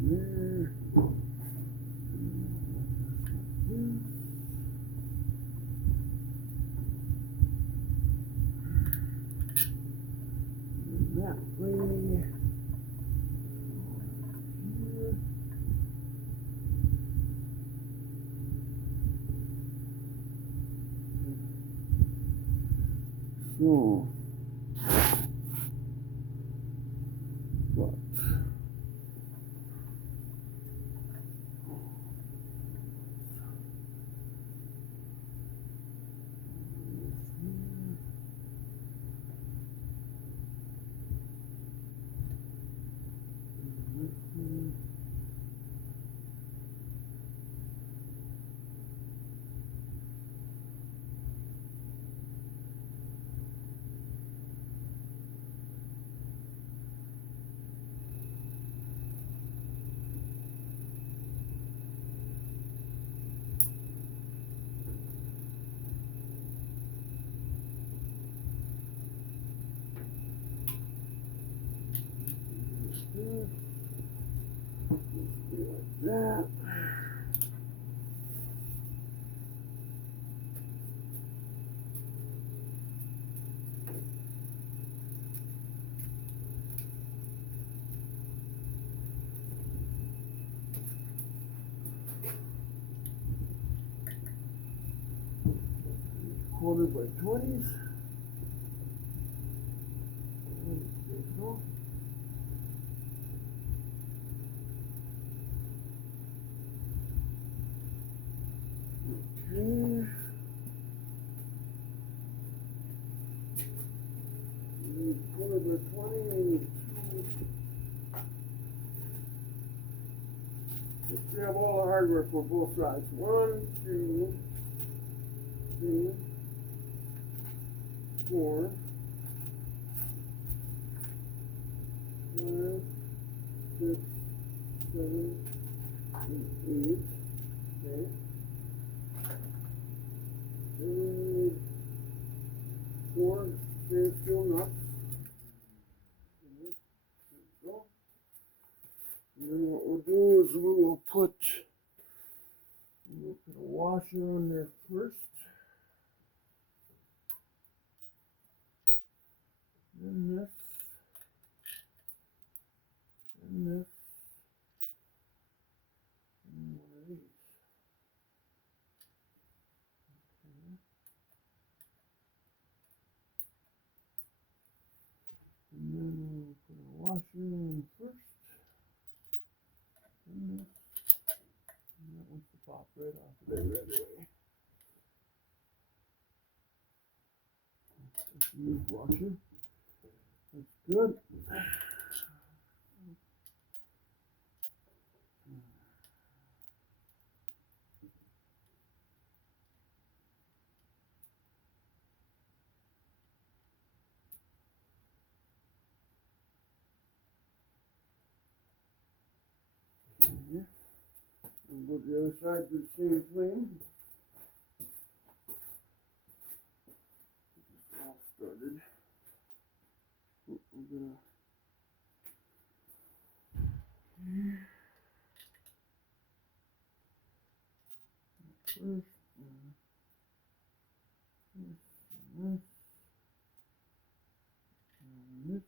There. That way. So, but like that. quarter by 20s. There you go. Okay. Quarter by 20. Let's grab all the hardware for both sides. 1, 2, 3, 4, 5, 6, 7, 8. Okay. And 4 standstill nuts. There we go. And then what we'll do is we'll put a washer on there first. Then this. Then this. And one of these. Okay. And then we'll put a washer in first. And this. And that wants to pop right off of there right away. That's a used washer. That's good. Yeah. And go to the other side, do the same thing. Get this all started. We're gonna first and this and this.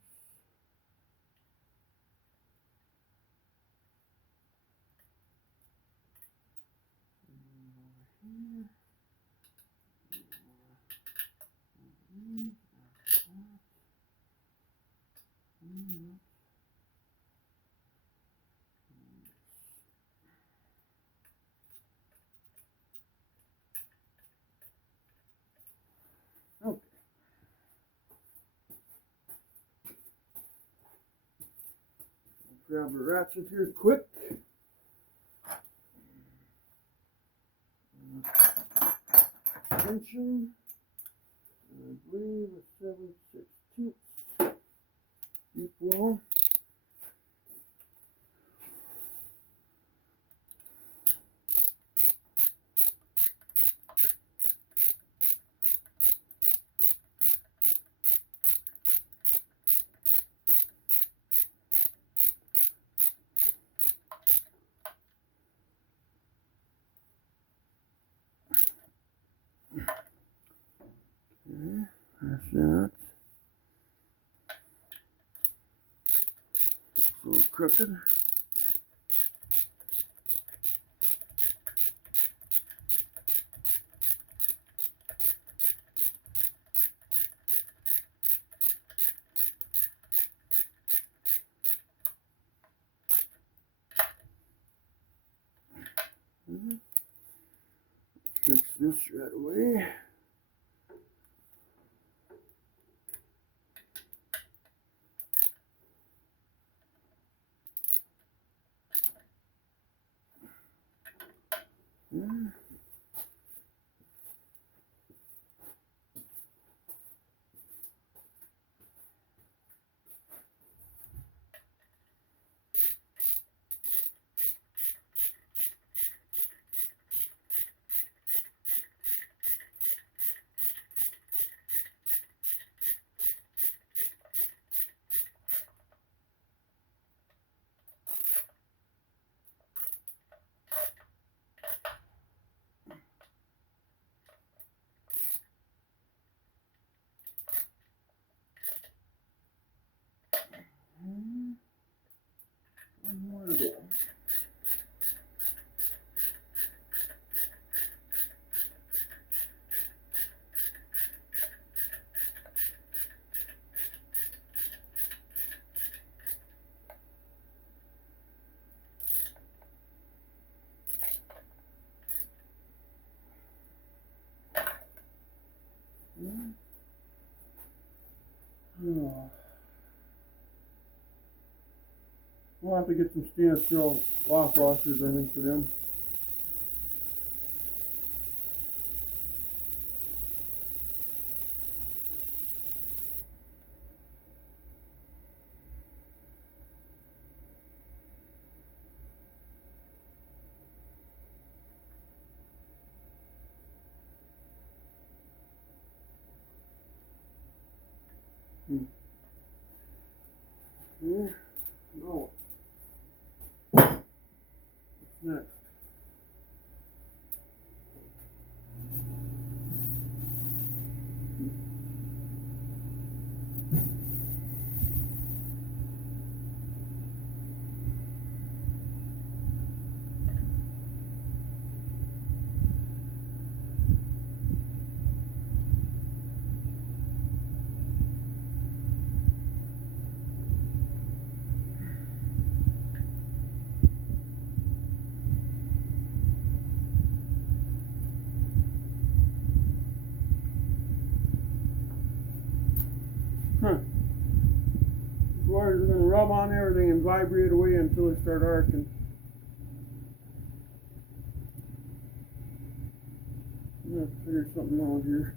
Okay. Grab a ratchet here quick. Tension. I believe a 7/16 equal. Okay, that's that. It's a little crooked. Fix this right away. Oh. We'll have to get some stainless steel lock washers, I think, for them. Yeah. No. What's next? Huh. These wires are going to rub on everything and vibrate away until they start arcing. I'm going to figure something out here.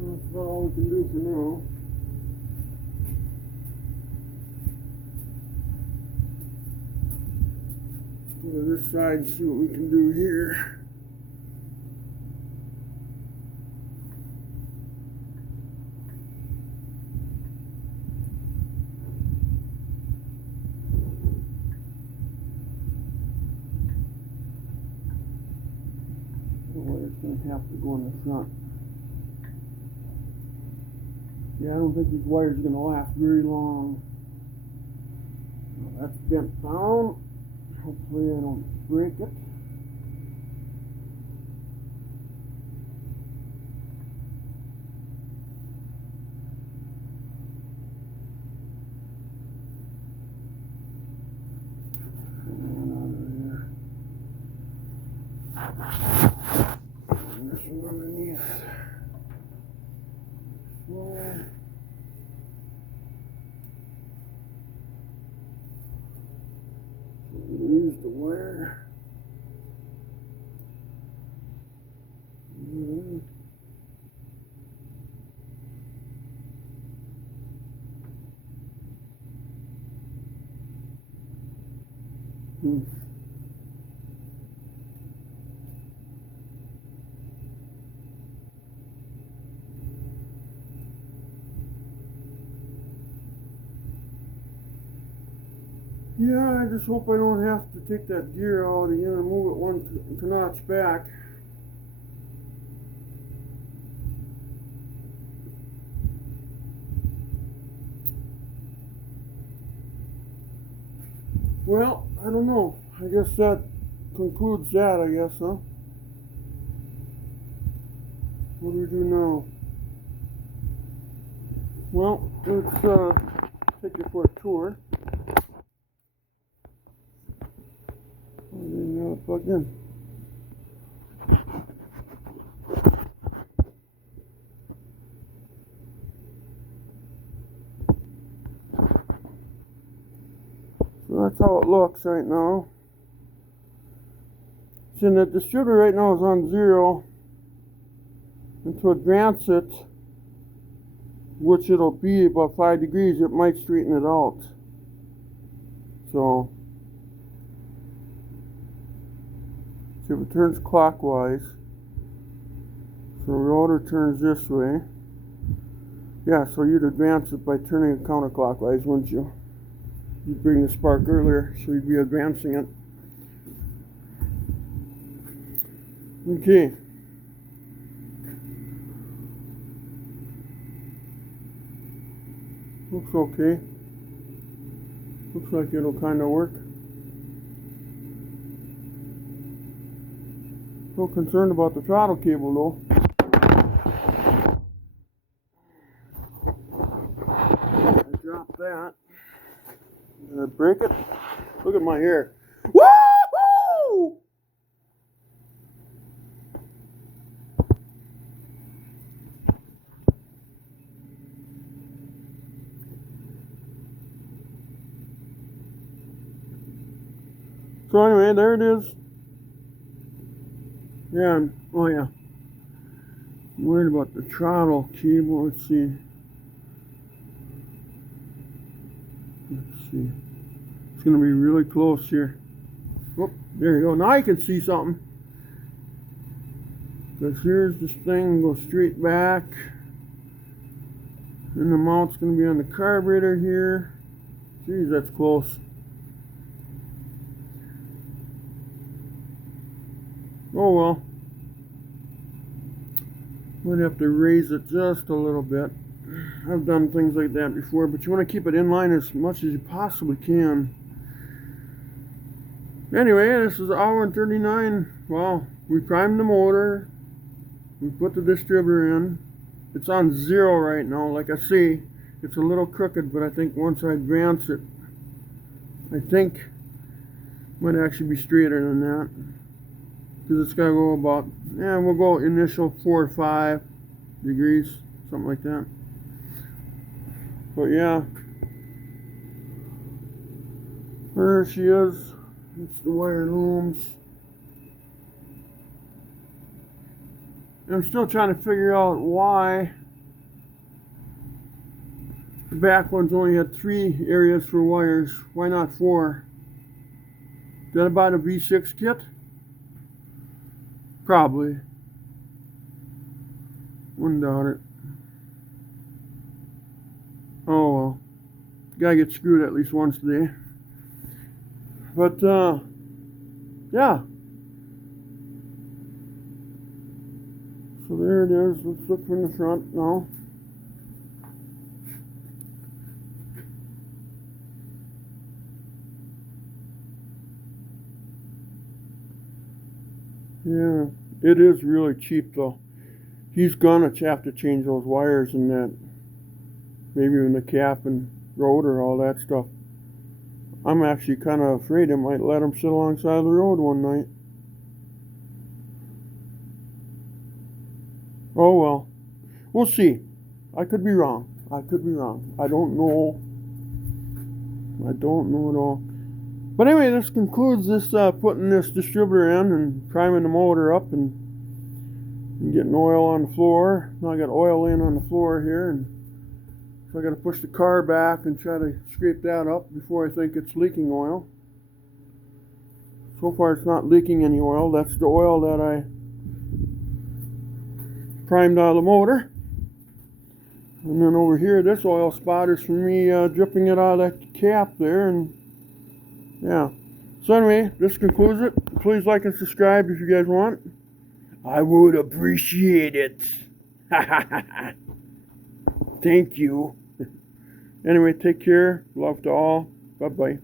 That's about all we can do for now. Go to this side and see what we can do here. The wire's going to have to go in the front. Yeah, I don't think these wires are going to last very long. Well, that's bent down. Hopefully I don't break it. And this one underneath. Slow. Use the wire. Yeah, I just hope I don't have to take that gear out again and move it one notch back. Well, I don't know. I guess that concludes that, I guess, huh? What do we do now? Well, let's take you for a tour. And then plug in. So that's how it looks right now. So the distributor right now is on 0. And to advance it, which it'll be about 5 degrees, it might straighten it out. So see if it turns clockwise. So the rotor turns this way. Yeah, so you'd advance it by turning it counterclockwise, wouldn't you? You'd bring the spark earlier, so you'd be advancing it. Okay. Looks okay. Looks like it'll kind of work. No concerned about the throttle cable though. drop that. Did I break it? Look at my hair. Woo-hoo! So anyway, there it is. Yeah, oh yeah. I'm worried about the throttle cable. Let's see. Let's see. It's going to be really close here. Oh, there you go. Now you can see something. Because here's this thing, go straight back. And the mount's going to be on the carburetor here. Geez, that's close. Oh well. Might have to raise it just a little bit. I've done things like that before, but you want to keep it in line as much as you possibly can. Anyway, this is 1:39. Well, we primed the motor. We put the distributor in. It's on 0 right now. Like I see, it's a little crooked, but I think once I advance it, I think it might actually be straighter than that. Because it's got to go about, yeah, we'll go initial 4 or 5 degrees, something like that. But yeah, there she is. It's the wire looms. I'm still trying to figure out why the back ones only had 3 areas for wires. Why not 4? Did I buy the V6 kit? Probably. Wouldn't doubt it. Oh well. Gotta get screwed at least once today. But yeah. So there it is. Let's look from the front now. Yeah, it is really cheap though. He's gonna have to change those wires in that, maybe in the cap and rotor, all that stuff. I'm actually kind of afraid I might let him sit alongside the road one night. Oh well, we'll see. I could be wrong. I could be wrong. I don't know. I don't know at all. But anyway, this concludes this putting this distributor in and priming the motor up and getting oil on the floor. Now I got oil laying on the floor here, and so I got to push the car back and try to scrape that up before I think it's leaking oil. So far it's not leaking any oil. That's the oil that I primed out of the motor. And then over here, this oil spot is from me dripping it out of that cap there, and yeah. So anyway, this concludes it. Please like and subscribe if you guys want. I would appreciate it. Thank you. Anyway, take care. Love to all. Bye-bye.